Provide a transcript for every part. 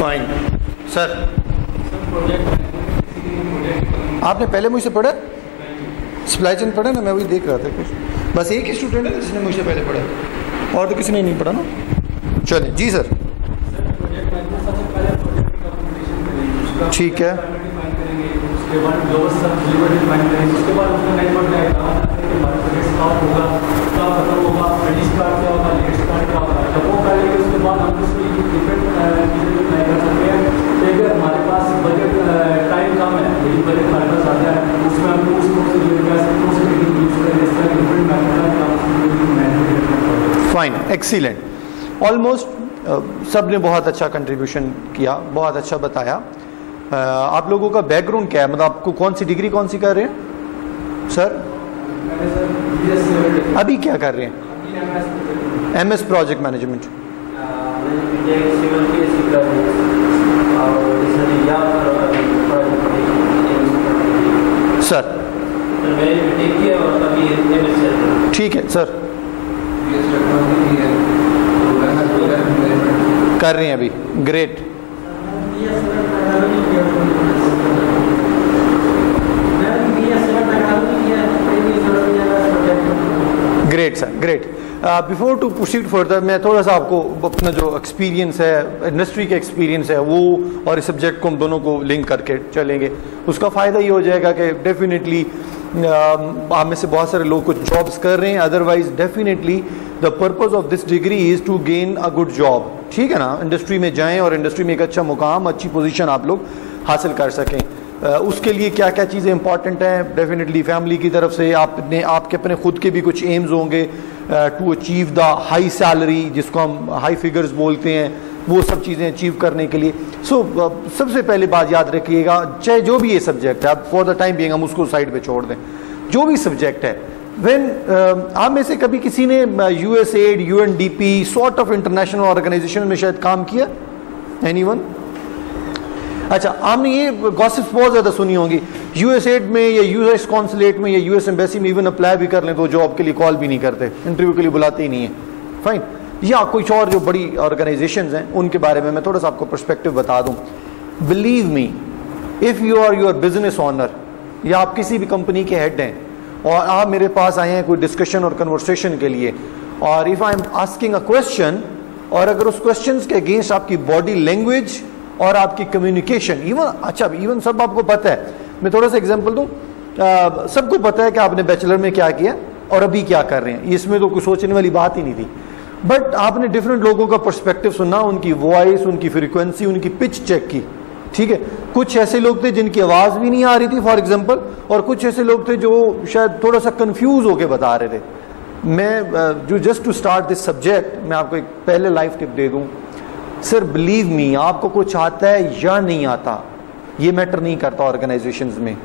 Fine sir. आपने पहले मुझसे पढ़ा सप्लाई चेन पढ़ा ना, मैं वही देख रहा था कुछ। बस एक ही स्टूडेंट है जिसने मुझसे पहले पढ़ा, और तो किसी ने नहीं पढ़ा ना। चलिए जी सर, ठीक है। Fine, excellent. ऑलमोस्ट सब ने बहुत अच्छा कंट्रीब्यूशन किया, बहुत अच्छा बताया। आप लोगों का बैकग्राउंड क्या है, मतलब आपको कौन सी डिग्री कौन सी कर रहे हैं सर? अभी क्या कर रहे हैं? MS project management. सर ठीक है सर, कर रहे हैं अभी, great. Great sir, great. Before to proceed further, मैं थोड़ा सा आपको अपना जो एक्सपीरियंस है, इंडस्ट्री का एक्सपीरियंस है वो और इस सब्जेक्ट को हम दोनों को लिंक करके चलेंगे। उसका फ़ायदा ये हो जाएगा कि डेफिनेटली आप में से बहुत सारे लोग कुछ जॉब्स कर रहे हैं, otherwise definitely the purpose of this degree is to gain a good job, ठीक है ना। इंडस्ट्री में जाएं और इंडस्ट्री में एक अच्छा मुकाम, अच्छी पोजीशन आप लोग हासिल कर सकें। उसके लिए क्या क्या चीज़ें इंपॉर्टेंट हैं, डेफिनेटली फैमिली की तरफ से आपके अपने खुद के भी कुछ एम्स होंगे to achieve the high salary, जिसको हम हाई फिगर्स बोलते हैं, वो सब चीज़ें अचीव करने के लिए। सबसे पहले बात याद रखिएगा, चाहे जो भी ये सब्जेक्ट है, अब फॉर द टाइम बिंग हम उसको साइड पे छोड़ दें, जो भी सब्जेक्ट है, आप में से कभी किसी ने USAID, UNDP sort of international organization में शायद काम किया? एनीवन? अच्छा, आपने ये गॉसिप्स बहुत ज़्यादा सुनी होंगी, USAID में या US कॉन्सुलेट में या US एम्बेसी में इवन अप्लाई भी कर लें तो जॉब के लिए कॉल भी नहीं करते, इंटरव्यू के लिए बुलाते ही नहीं है। फाइन। या कुछ और जो बड़ी ऑर्गेनाइजेशंस हैं उनके बारे में मैं थोड़ा सा आपको पर्सपेक्टिव बता दूं। Believe me, if you are your business owner या आप किसी भी कंपनी के हेड हैं और आप मेरे पास आए हैं कोई डिस्कशन और कन्वर्सेशन के लिए, और if I am asking a question, और अगर उस क्वेश्चन के अगेंस्ट आपकी बॉडी लैंग्वेज और आपकी कम्युनिकेशन, इवन सब आपको पता है, मैं थोड़ा सा एग्जांपल दूं, सबको पता है कि आपने बैचलर में क्या किया और अभी क्या कर रहे हैं, इसमें तो कुछ सोचने वाली बात ही नहीं थी। बट आपने डिफरेंट लोगों का पर्सपेक्टिव सुना, उनकी वॉइस, उनकी फ्रीक्वेंसी, उनकी पिच चेक की, ठीक है। कुछ ऐसे लोग थे जिनकी आवाज़ भी नहीं आ रही थी फॉर एग्जांपल, और कुछ ऐसे लोग थे जो शायद थोड़ा सा कंफ्यूज होके बता रहे थे। मैं जो just to start this subject, मैं आपको एक पहले लाइफ टिप दे दूं। सर बिलीव मी, आपको कुछ आता है या नहीं आता, ये मैटर नहीं करता ऑर्गेनाइजेशंस में,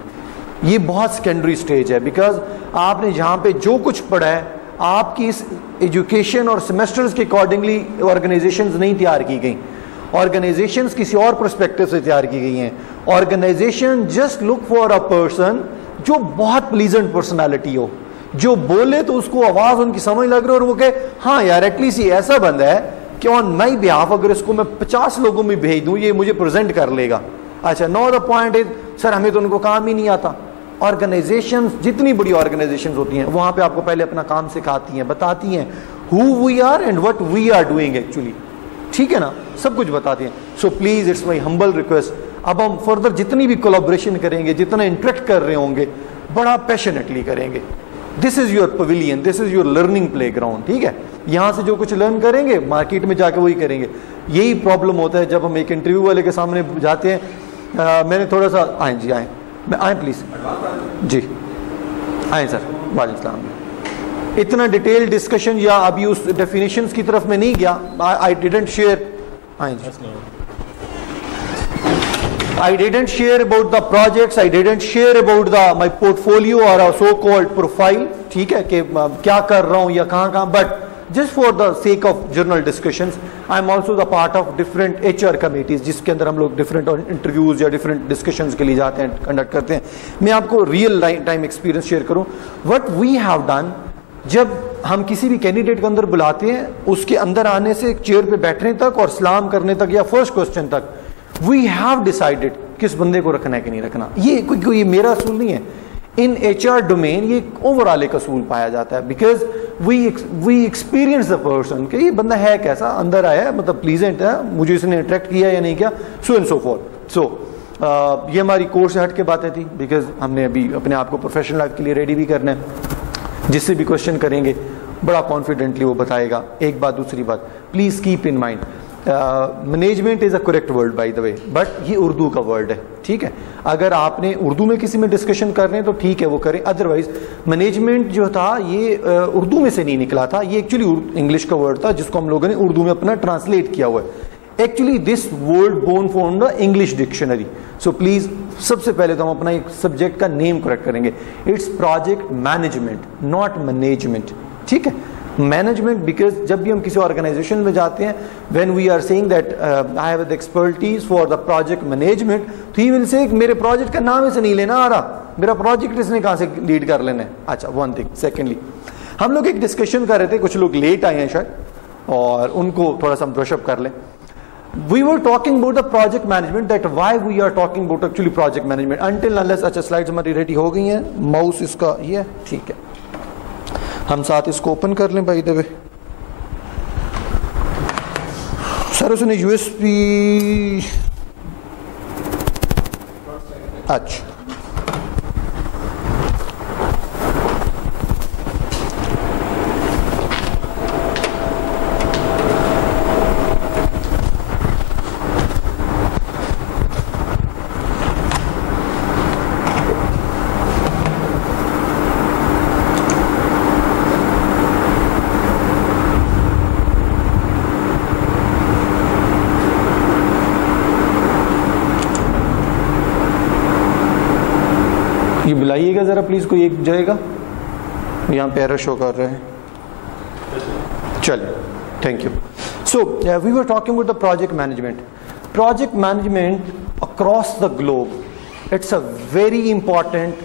ये बहुत सेकेंडरी स्टेज है। बिकॉज आपने जहाँ पे जो कुछ पढ़ा है, आपकी इस एजुकेशन और सेमेस्टर्स के अकॉर्डिंगली ऑर्गेनाइजेशंस नहीं तैयार की गई, ऑर्गेनाइजेशंस किसी और पर्सपेक्टिव से तैयार की गई हैं। Organization just look for a person जो बहुत प्लीजेंट पर्सनालिटी हो, जो बोले तो उसको आवाज उनकी समझ लग रही है और वो कहे हाँ यार एटलीस्ट ये ऐसा बंदा है कि ऑन माई बिहाफ अगर इसको मैं 50 लोगों में भेज दूं ये मुझे प्रेजेंट कर लेगा। अच्छा, no the point is sir हमें तो उनको काम ही नहीं आता। ऑर्गेनाइजेशंस, जितनी बड़ी ऑर्गेनाइजेशंस होती हैं, वहां पे आपको पहले अपना काम सिखाती हैं, बताती हैं who we are and what we are doing actually, ठीक है ना, सब कुछ बताती हैं। So please it's my humble request, अब हम फर्दर जितनी भी कोलैबोरेशन करेंगे, जितना इंटरेक्ट कर रहे होंगे, बड़ा पैशनेटली करेंगे। This is your pavilion, this is your learning play ground, ठीक है। यहां से जो कुछ लर्न करेंगे मार्केट में जाके वही करेंगे। यही प्रॉब्लम होता है जब हम एक इंटरव्यू वाले के सामने जाते हैं। मैंने थोड़ा सा आए जी, आए आए प्लीज जी, आए सर, वालेकुम सलाम। इतना डिटेल डिस्कशन या अभी उस डेफिनेशंस की तरफ में नहीं गया, आई डिडंट शेयर, आए जी, I didn't share about the projects, I didn't share about my portfolio or a so-called profile, ठीक है, कि क्या कर रहा हूँ या कहाँ, but just for the sake of journal discussions, I am also the part of different HR committees, जिसके अंदर हम लोग different interviews या different discussions के लिए जाते हैं, conduct करते हैं। मैं आपको real time experience share करूँ, what we have done, जब हम किसी भी कैंडिडेट को अंदर बुलाते हैं, उसके अंदर आने से चेयर पे बैठने तक और सलाम करने तक या फर्स्ट क्वेश्चन तक, वी हैव डिसाइडेड किस बंदे को रखना है कि नहीं रखना। ये कोई मेरा असूल नहीं है, इन HR डोमेन ये ओवरऑल एक असूल पाया जाता है, because we experience the person कि ये बंदा है कैसा, अंदर आया है, मतलब प्लीजेंट है, मुझे इसने अट्रैक्ट किया या नहीं किया, सो एंड सो फॉर। सो ये हमारी कोर्स से हट के बातें थी, बिकॉज हमने अभी अपने आप को प्रोफेशनल लाइफ के लिए रेडी भी करना है। जिससे भी क्वेश्चन करेंगे बड़ा कॉन्फिडेंटली वो बताएगा। एक बात, दूसरी बात, please keep in mind, management is a correct word by the way, but ये उर्दू का वर्ड है, ठीक है। अगर आपने उर्दू में किसी में डिस्कशन कर रहे हैं तो ठीक है वो करें, अदरवाइज मैनेजमेंट जो था ये उर्दू में से नहीं निकला था, ये एक्चुअली इंग्लिश का वर्ड था जिसको हम लोगों ने उर्दू में अपना ट्रांसलेट किया हुआ है। Actually this word born from the English dictionary, so please सबसे पहले तो हम अपना एक सब्जेक्ट का नेम करेक्ट करेंगे, it's project management, not management, ठीक है। मैनेजमेंट, बिकॉज जब भी हम किसी ऑर्गेनाइजेशन में जाते हैं, when we are saying that I have the expertise for the project management, तो ही विल से मेरे प्रोजेक्ट का नाम इसे नहीं लेना आ रहा, मेरा प्रोजेक्ट इसने कहां से लीड कर लेना है। अच्छा, वन थिंग। सेकेंडली, हम लोग एक डिस्कशन कर रहे थे, कुछ लोग लेट आए हैं शायद, और उनको थोड़ा सा हम ब्रशअप कर लें। We were talking about the project management, that why we are talking about actually project management until unless, अच्छा स्लाइड्स हमारी रेडी हो गई हैं, माउस इसका ये ठीक है, हम साथ इसको ओपन कर लें बाय द वे। सर उसने USB, अच्छा बुलाइएगा जरा प्लीज, कोई एक जाएगा, यहाँ पे एरर शो कर रहे हैं। चलिए, thank you. So we were talking about the project management. Project management across the globe, it's a very important,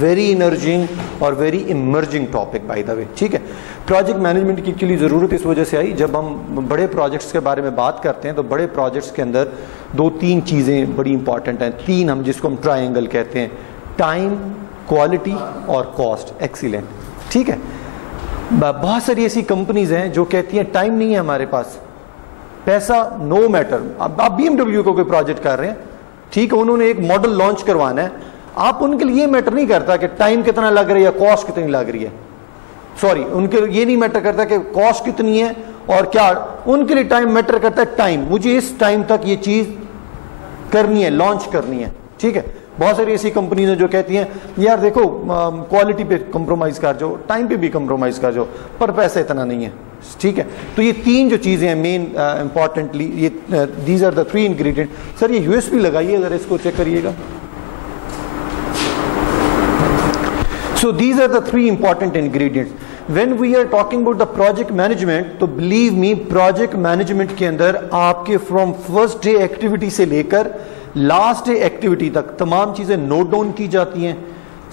very emerging और very emerging topic by the way, ठीक है। प्रोजेक्ट मैनेजमेंट की actually जरूरत इस वजह से आई, जब हम बड़े प्रोजेक्ट्स के बारे में बात करते हैं तो बड़े प्रोजेक्ट्स के अंदर दो तीन चीजें बड़ी इंपॉर्टेंट हैं, तीन, हम जिसको हम ट्रायंगल कहते हैं, टाइम, क्वालिटी और कॉस्ट एक्सीलेंट, ठीक है। बहुत सारी ऐसी कंपनीज हैं जो कहती हैं टाइम नहीं है हमारे पास, पैसा नो मैटर। अब आप BMW को कोई प्रोजेक्ट कर रहे हैं, ठीक है, उन्होंने एक मॉडल लॉन्च करवाना है, आप उनके लिए ये मैटर नहीं करता कि टाइम कितना लग रहा है या कॉस्ट कितनी लग रही है, सॉरी, उनके ये नहीं मैटर करता कि कॉस्ट कितनी है और क्या, उनके लिए टाइम मैटर करता है, टाइम, मुझे इस टाइम तक ये चीज करनी है, लॉन्च करनी है, ठीक है। बहुत सारी ऐसी कंपनीज हैं जो कहती हैं यार देखो क्वालिटी पे कंप्रोमाइज कर जाओ, टाइम पे भी कंप्रोमाइज कर जाओ, पर पैसा इतना नहीं है, ठीक है। तो ये तीन जो चीजें हैं मेन इंपॉर्टेंटली, ये these are the three ingredient. Sir ये USB लगाइए, अगर इसको चेक करिएगा। So these are the three important ingredients when we are talking about the project management. तो बिलीव मी, प्रोजेक्ट मैनेजमेंट के अंदर आपके फ्रॉम फर्स्ट डे एक्टिविटी से लेकर लास्ट डे एक्टिविटी तक तमाम चीजें नोट डाउन की जाती हैं,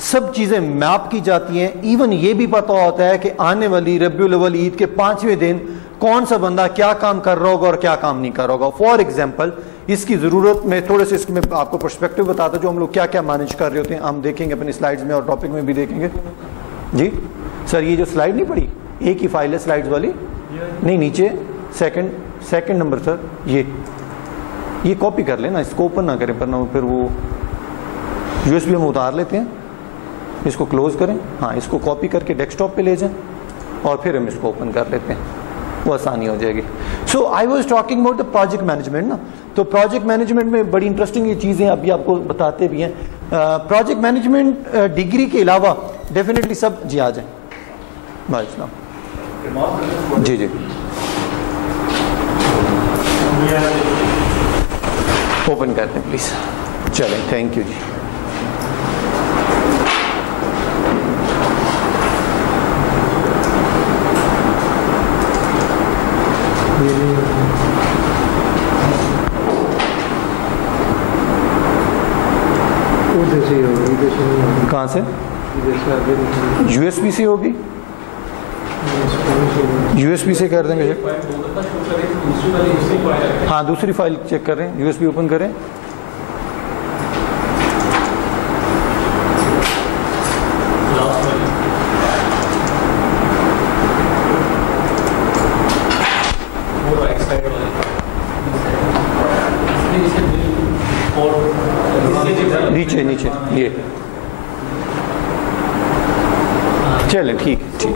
सब चीजें मैप की जाती हैं। इवन ये भी पता होता है कि आने वाली रबीउल अव्वल ईद के 5वें दिन कौन सा बंदा क्या काम कर रहा होगा और क्या काम नहीं कर रहा होगा। फॉर एग्जाम्पल, इसकी जरूरत में थोड़े से इसमें आपको पर्सपेक्टिव बताता जो हम लोग क्या क्या मैनेज कर रहे होते हैं, हम देखेंगे अपनी स्लाइड्स में और टॉपिक में भी देखेंगे। जी सर, ये जो स्लाइड नहीं पड़ी, एक ही फाइल है स्लाइड्स वाली, नहीं नीचे सेकंड नंबर सर, ये कॉपी कर लेना, इसको ओपन ना करें, पर ना फिर वो USB हम उतार लेते हैं, इसको क्लोज करें, हाँ इसको कॉपी करके डेस्कटॉप पे ले जाएं और फिर हम इसको ओपन कर लेते हैं, वो आसानी हो जाएगी। So I was talking about the project management ना। तो प्रोजेक्ट मैनेजमेंट में बड़ी इंटरेस्टिंग ये चीज़ें अभी आपको बताते भी हैं। प्रोजेक्ट मैनेजमेंट डिग्री के अलावा डेफिनेटली सब जी आ जाए भाई साहब। जी जी ओपन करते हैं प्लीज। चलें, थैंक यू जी। कहाँ से? USB से होगी। यूएसबी से कर देंगे। हाँ, दूसरी फाइल चेक कर रहे हैं, यूएसबी ओपन करें। नीचे नीचे ये चले, ठीक ठीक,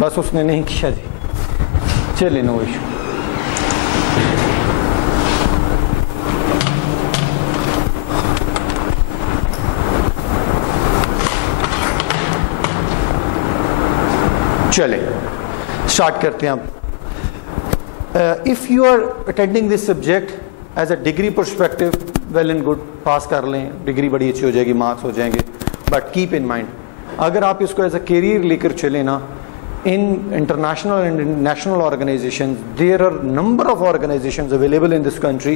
बस उसने नहीं किया जी, चले, नो इशू। चले स्टार्ट करते हैं अब। If you are attending this subject as a degree perspective, well and good, pass कर लें, डिग्री बड़ी अच्छी हो जाएगी, मार्क्स हो जाएंगे, बट कीप इन माइंड अगर आप इसको एज अ करियर लेकर चले ना, in international and national organizations, there are number of organizations available in this country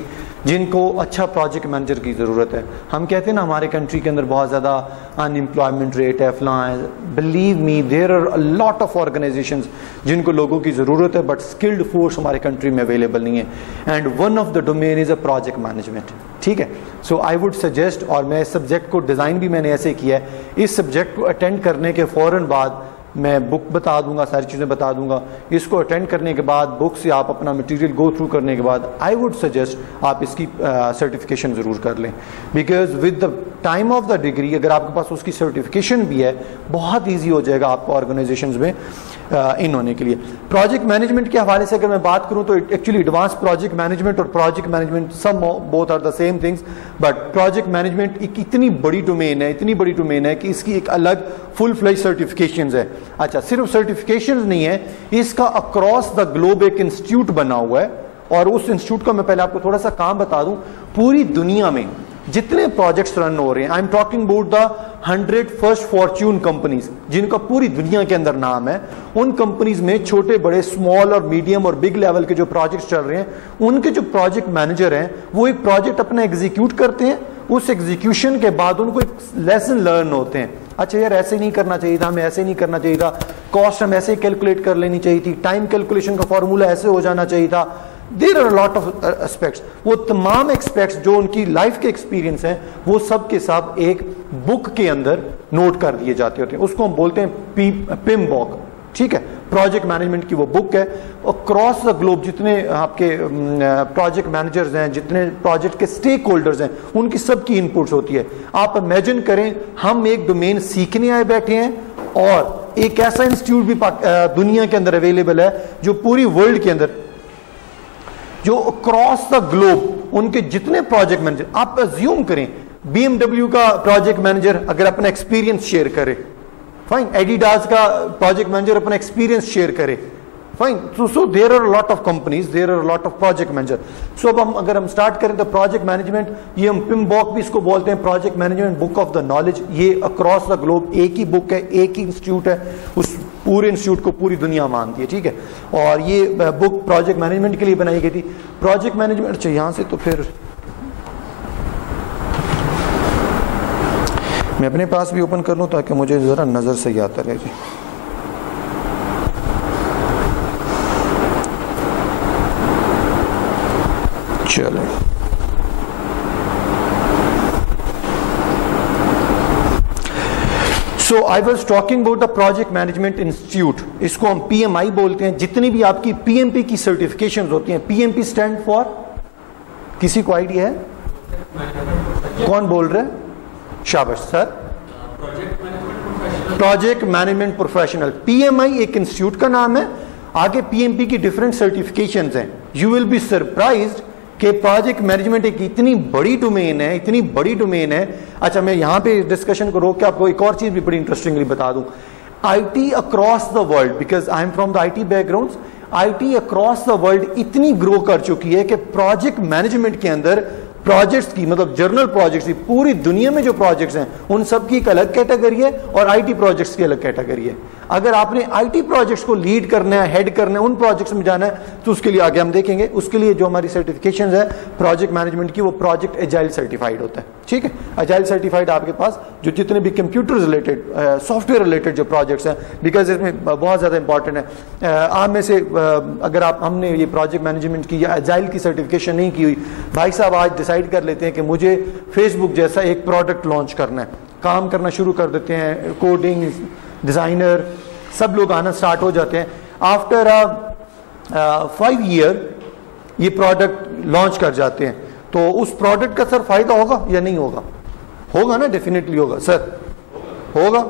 जिनको अच्छा प्रोजेक्ट मैनेजर की ज़रूरत है। हम कहते हैं ना हमारे कंट्री के अंदर बहुत ज़्यादा अनएम्प्लॉयमेंट रेट है, फलां है, believe me there are a lot of organizations जिनको लोगों की ज़रूरत है, बट स्किल्ड फोर्स हमारे कंट्री में अवेलेबल नहीं है। And one of the domain is a project management, ठीक है। सो आई वुड सजेस्ट, और मैं इस सब्जेक्ट को डिज़ाइन भी मैंने ऐसे किया है, इस सब्जेक्ट को अटेंड करने के फ़ौरन बाद मैं बुक बता दूंगा, सारी चीज़ें बता दूंगा। इसको अटेंड करने के बाद, बुक से आप अपना मटेरियल गो थ्रू करने के बाद, आई वुड सजेस्ट आप इसकी सर्टिफिकेशन ज़रूर कर लें, because with the time of the degree अगर आपके पास उसकी सर्टिफिकेशन भी है, बहुत ईजी हो जाएगा आपको ऑर्गेनाइजेशंस में इन होने के लिए। प्रोजेक्ट मैनेजमेंट के हवाले से अगर मैं बात करूं तो एक्चुअली एडवांस प्रोजेक्ट मैनेजमेंट और प्रोजेक्ट मैनेजमेंट सब both are the same things, but project management एक इतनी बड़ी डोमेन है, इतनी बड़ी डोमेन है कि इसकी एक अलग फुल फ्लेज सर्टिफिकेशंस है। अच्छा, सिर्फ सर्टिफिकेशंस नहीं है, इसका अक्रॉस द ग्लोब एक इंस्टीट्यूट बना हुआ है, और उस इंस्टीट्यूट का मैं पहले आपको थोड़ा सा काम बता दूं। पूरी दुनिया में जितने प्रोजेक्ट्स रन हो रहे हैं, आई am talking about the 100 first Fortune companies जिनका पूरी दुनिया के अंदर नाम है, उन कंपनीज में छोटे बड़े, स्मॉल और मीडियम और बिग लेवल के जो प्रोजेक्ट्स चल रहे हैं, उनके जो प्रोजेक्ट मैनेजर हैं वो एक प्रोजेक्ट अपना एग्जीक्यूट करते हैं, उस एग्जीक्यूशन के बाद उनको एक लेसन लर्न होते हैं। अच्छा यार, ऐसे नहीं करना चाहिए था, हमें ऐसे नहीं करना चाहिए था, कॉस्ट हम ऐसे कैलकुलेट कर लेनी चाहिए थी, टाइम कैलकुलेशन का फॉर्मूला ऐसे हो जाना चाहिए था। There are lot of aspects, वो तमाम एस्पेक्ट्स जो उनकी लाइफ के एक्सपीरियंस हैं, वो सब के सब एक बुक के अंदर नोट कर दिए जाते होते हैं। उसको हम बोलते हैं पिमबॉक, ठीक है। प्रोजेक्ट मैनेजमेंट की वो बुक है, और क्रॉस द ग्लोब जितने आपके प्रोजेक्ट मैनेजर्स हैं, जितने प्रोजेक्ट के स्टेक होल्डर्स हैं, उनकी सबकी इनपुट्स होती है। आप इमेजिन करें, हम एक डोमेन सीखने आए बैठे हैं, और एक ऐसा इंस्टीट्यूट भी दुनिया के अंदर अवेलेबल है जो पूरी वर्ल्ड के अंदर, जो क्रॉस द ग्लोब उनके जितने प्रोजेक्ट मैनेजर, आप अज्यूम करें BMW का प्रोजेक्ट मैनेजर अगर अपना एक्सपीरियंस शेयर करे, फाइन, एडिडास का प्रोजेक्ट मैनेजर अपना एक्सपीरियंस शेयर करे, fine. So there are lot of companies, there are lot of project manager. So अब हम अगर हम स्टार्ट करें तो प्रोजेक्ट मैनेजमेंट, ये हम पिमबॉक भी इसको बोलते हैं, project management book of the knowledge. ये अक्रॉस द ग्लोब एक ही बुक है, एक ही इंस्टीट्यूट है, उस पूरे इंस्टीट्यूट को पूरी दुनिया मानती है, ठीक है। और ये बुक प्रोजेक्ट मैनेजमेंट के लिए बनाई गई थी। प्रोजेक्ट मैनेजमेंट, अच्छा यहां से तो फिर मैं अपने पास भी ओपन कर लूं ताकि मुझे जरा नजर से आता रहे जी। चलो, so I was talking about the project management institute, इसको हम PMI बोलते हैं। जितनी भी आपकी PMP की सर्टिफिकेशन होती हैं, PMP स्टैंड फॉर, किसी को आइडिया है? कौन बोल रहे हैं? शाबाश sir. Project management professional, PMI एक इंस्टीट्यूट का नाम है। आगे PMP की डिफरेंट सर्टिफिकेशंस हैं। यू विल बी सरप्राइज्ड कि प्रोजेक्ट मैनेजमेंट एक इतनी बड़ी डोमेन है, इतनी बड़ी डोमेन है। अच्छा, मैं यहां पे डिस्कशन को रोक के आपको एक और चीज भी बड़ी इंटरेस्टिंगली बता दूं। IT across the world, because I am from the IT background, IT across the world इतनी ग्रो कर चुकी है कि प्रोजेक्ट मैनेजमेंट के अंदर प्रोजेक्ट्स की, मतलब जर्नल प्रोजेक्ट्स की, पूरी दुनिया में जो प्रोजेक्ट्स हैं उन सब की एक अलग कैटेगरी है और आईटी प्रोजेक्ट्स की अलग कैटेगरी है। अगर आपने आईटी प्रोजेक्ट्स को लीड करना है, हेड करना है, उन प्रोजेक्ट्स में जाना है, तो उसके लिए आगे हम देखेंगे। उसके लिए जो हमारी सर्टिफिकेशंस है प्रोजेक्ट मैनेजमेंट की, वो प्रोजेक्ट एजाइल सर्टिफाइड होता है, ठीक है। एजाइल सर्टिफाइड आपके पास जो जितने भी कंप्यूटर रिलेटेड, सॉफ्टवेयर रिलेटेड जो प्रोजेक्ट्स हैं, बिकॉज इसमें बहुत ज़्यादा इंपॉर्टेंट है। आप में से अगर हमने ये प्रोजेक्ट मैनेजमेंट की या एजाइल की सर्टिफिकेशन नहीं की हुई, भाई साहब आज डिसाइड कर लेते हैं कि मुझे फेसबुक जैसा एक प्रोडक्ट लॉन्च करना है, काम करना शुरू कर देते हैं, कोडिंग, डिज़ाइनर सब लोग आना स्टार्ट हो जाते हैं। आफ्टर 5 ईयर ये प्रोडक्ट लॉन्च कर जाते हैं, तो उस प्रोडक्ट का सर फायदा होगा या नहीं होगा? होगा ना, डेफिनेटली होगा सर, होगा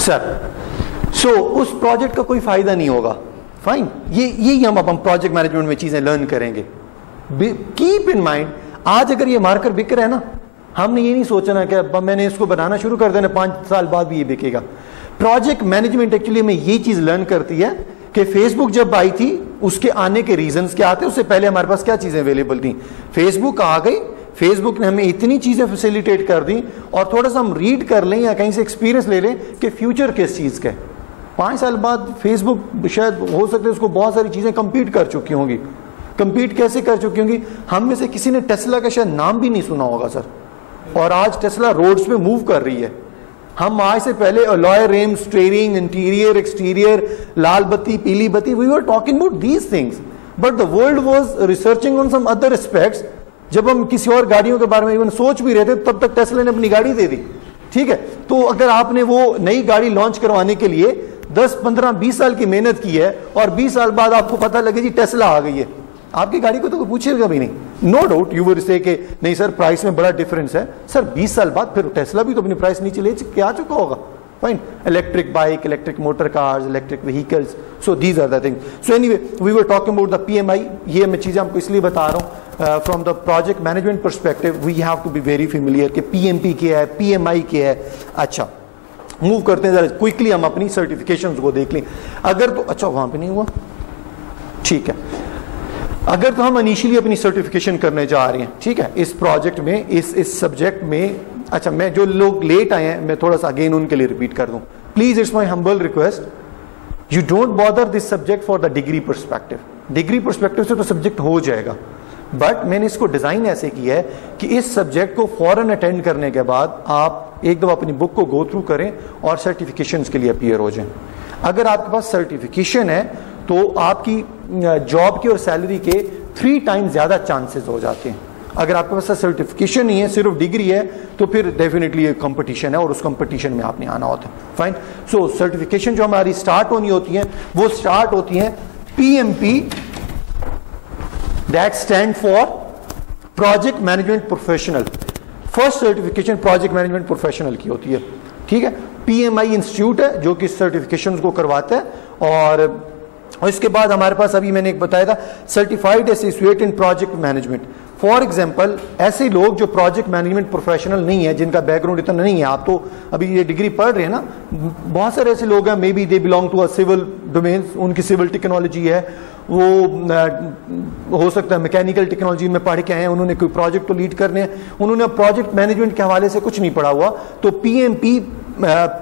सर। सो उस प्रोजेक्ट का कोई फायदा नहीं होगा, फाइन। ये हम प्रोजेक्ट मैनेजमेंट में चीजें लर्न करेंगे। कीप इन माइंड, आज अगर ये मार्कर बिक रहा है ना, हमने ये नहीं सोचना कि अब मैंने इसको बनाना शुरू कर देना, 5 साल बाद भी ये बिकेगा। प्रोजेक्ट मैनेजमेंट एक्चुअली में ये चीज लर्न करती है कि फेसबुक जब आई थी उसके आने के रीजंस क्या आते, उससे पहले हमारे पास क्या चीजें अवेलेबल थी। फेसबुक आ गई, फेसबुक ने हमें इतनी चीजें फैसिलिटेट कर दी, और थोड़ा सा हम रीड कर लें या कहीं से एक्सपीरियंस ले लें कि फ्यूचर किस चीज का है। 5 साल बाद फेसबुक शायद हो सकता है उसको बहुत सारी चीजें कंपीट कर चुकी होंगी। कंपीट कैसे कर चुकी होंगी? हम में से किसी ने टेस्ला का शायद नाम भी नहीं सुना होगा सर, और आज टेस्ला रोड्स पे मूव कर रही है। हम आज से पहले alloy rim, steering, interior, exterior, लाल बत्ती, पीली बत्ती, we were talking about these things, but the world was researching on some other aspects. जब हम किसी और गाड़ियों के बारे में इवन सोच भी रहे थे, तब तक टेस्ला ने अपनी गाड़ी दे दी, ठीक है। तो अगर आपने वो नई गाड़ी लॉन्च करवाने के लिए 10, 15, 20 साल की मेहनत की है, और 20 साल बाद आपको पता लगे जी टेस्ला आ गई है, आपकी गाड़ी को तो कोई पूछेगा भी नहीं। No doubt you will say कि नहीं सर प्राइस में बड़ा डिफरेंस है। सर 20 साल बाद फिर टेस्ला भी तो अपनी प्राइस नीचे ले आ चुका होगा, fine. Electric bike, electric motor cars, electric vehicles, so these are the things. So anyway we were talking about the PMI। ये मैं चीजें आपको इसलिए बता रहा हूँ from the project management perspective, we have to be very familiar कि PMP क्या है, PMI क्या है। अच्छा, मूव करते हैं जरा क्विकली, हम अपनी सर्टिफिकेशंस को देख लें। अगर तो अच्छा वहां पे नहीं हुआ, ठीक है। अगर तो हम इनिशियली अपनी सर्टिफिकेशन करने जा रहे हैं, ठीक है, इस प्रोजेक्ट में, इस सब्जेक्ट में। अच्छा, मैं जो लोग लेट आए हैं मैं थोड़ा सा अगेन उनके लिए रिपीट कर दूं, please it's my humble request, you don't bother this subject for the degree perspective. Degree perspective से तो सब्जेक्ट हो जाएगा, बट मैंने इसको डिजाइन ऐसे किया है कि इस सब्जेक्ट को फौरन अटेंड करने के बाद आप एक दफा अपनी बुक को गो थ्रू करें और सर्टिफिकेशंस के लिए अपीयर हो जाएं। अगर आपके पास सर्टिफिकेशन है तो आपकी जॉब की और सैलरी के 3 टाइम्स ज्यादा चांसेस हो जाते हैं। अगर आपके पास सर्टिफिकेशन नहीं है, सिर्फ डिग्री है, तो फिर डेफिनेटली एक कंपटीशन है और उस कंपटीशन में आपने आना होता है, फाइन। सो सर्टिफिकेशन जो हमारी स्टार्ट होनी होती है वो स्टार्ट होती है PMP, that stand for project management professional. First certification project management professional की होती है, ठीक है। PMI इंस्टीट्यूट है जो कि सर्टिफिकेशन को करवाता है, और इसके बाद हमारे पास अभी मैंने एक बताया था certified associate in project management. For example ऐसे लोग जो प्रोजेक्ट मैनेजमेंट प्रोफेशनल नहीं है, जिनका बैकग्राउंड इतना नहीं है, आप तो अभी ये डिग्री पढ़ रहे हैं ना, बहुत सारे ऐसे लोग हैं, may be they belong to a civil domain, उनकी सिविल टेक्नोलॉजी है, वो हो सकता है मैकेनिकल टेक्नोलॉजी में पढ़ के आए हैं, उन्होंने कोई प्रोजेक्ट तो लीड करने हैं, उन्होंने प्रोजेक्ट मैनेजमेंट के हवाले से कुछ नहीं पढ़ा हुआ, तो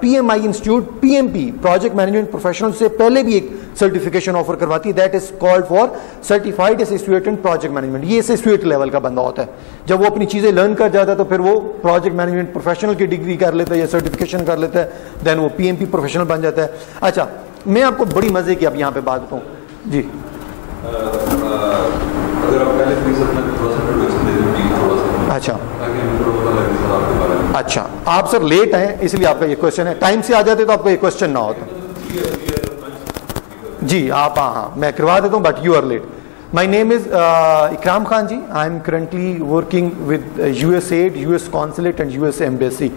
PMI institute PMP project management professional से पहले भी एक सर्टिफिकेशन ऑफर करवाती है, that is called for certified associate in project management. ये एसोसिएट लेवल का बंदा होता है। जब वो अपनी चीजें लर्न कर जाता है तो फिर वो प्रोजेक्ट मैनेजमेंट प्रोफेशनल की डिग्री कर लेता है या सर्टिफिकेशन कर लेता है, देन वो PMP प्रोफेशनल बन जाता है। अच्छा, मैं आपको बड़ी मजे की अब यहाँ पे बात बताऊँ जी। अगर आप पहले प्लीज अपना थोड़ा सा इंट्रोडक्शन दे दें थोड़ा सा। अच्छा ताकि हमको पता लगे सर आपके बारे में। अच्छा, आप सर लेट हैं इसलिए आपका ये क्वेश्चन है, टाइम से आ जाते तो आपको ये क्वेश्चन ना होता जी। आप हाँ मैं करवा देता हूँ, but you are late. My name is Ikram Khan ji. I am currently working with USAID, US Consulate and US Embassy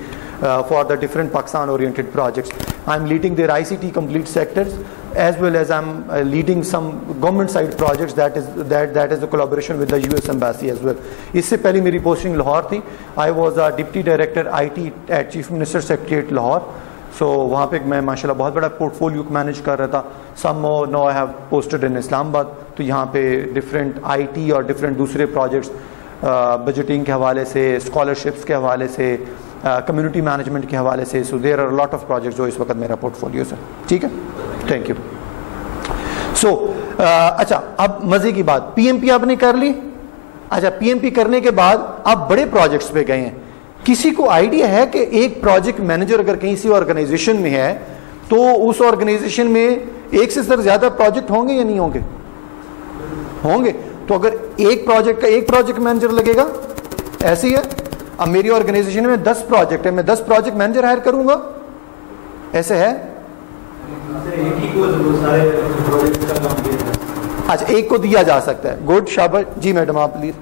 for the different Pakistan oriented projects. I am leading their ICT complete sectors, as well as I'm leading some government side projects that is a collaboration with the US Embassy as well. इससे पहले मेरी posting Lahore थी। I was a Deputy Director IT at Chief Minister Secretariat Lahore. सो वहाँ पे मैं माशाल्लाह बहुत बड़ा पोर्टफोलियो मैनेज कर रहा था. Some no I have posted in Islamabad. तो यहाँ पे डिफरेंट IT और डिफरेंट दूसरे प्रोजेक्ट्स बजटिंग के हवाले से, स्कॉलरशिप्स के हवाले से, कम्युनिटी मैनेजमेंट के हवाले से. So there are lot of projects जो इस वक्त मेरा पोर्टफोलियो है. ठीक है, थैंक यू. सो अच्छा, अब मजे की बात, PMP आपने कर ली. अच्छा, PMP करने के बाद आप बड़े प्रोजेक्ट्स पे गए हैं. किसी को आइडिया है कि एक प्रोजेक्ट मैनेजर अगर कहीं सी ऑर्गेनाइजेशन में है तो उस ऑर्गेनाइजेशन में एक से ज्यादा प्रोजेक्ट होंगे या नहीं होंगे? होंगे. तो अगर एक प्रोजेक्ट का एक प्रोजेक्ट मैनेजर लगेगा, ऐसे ही है. अब मेरी ऑर्गेनाइजेशन में 10 प्रोजेक्ट है, मैं 10 प्रोजेक्ट मैनेजर हायर करूंगा, ऐसे है? अच्छा, एक को दिया जा सकता है. गुड, शाबाश जी मैडम, आप please.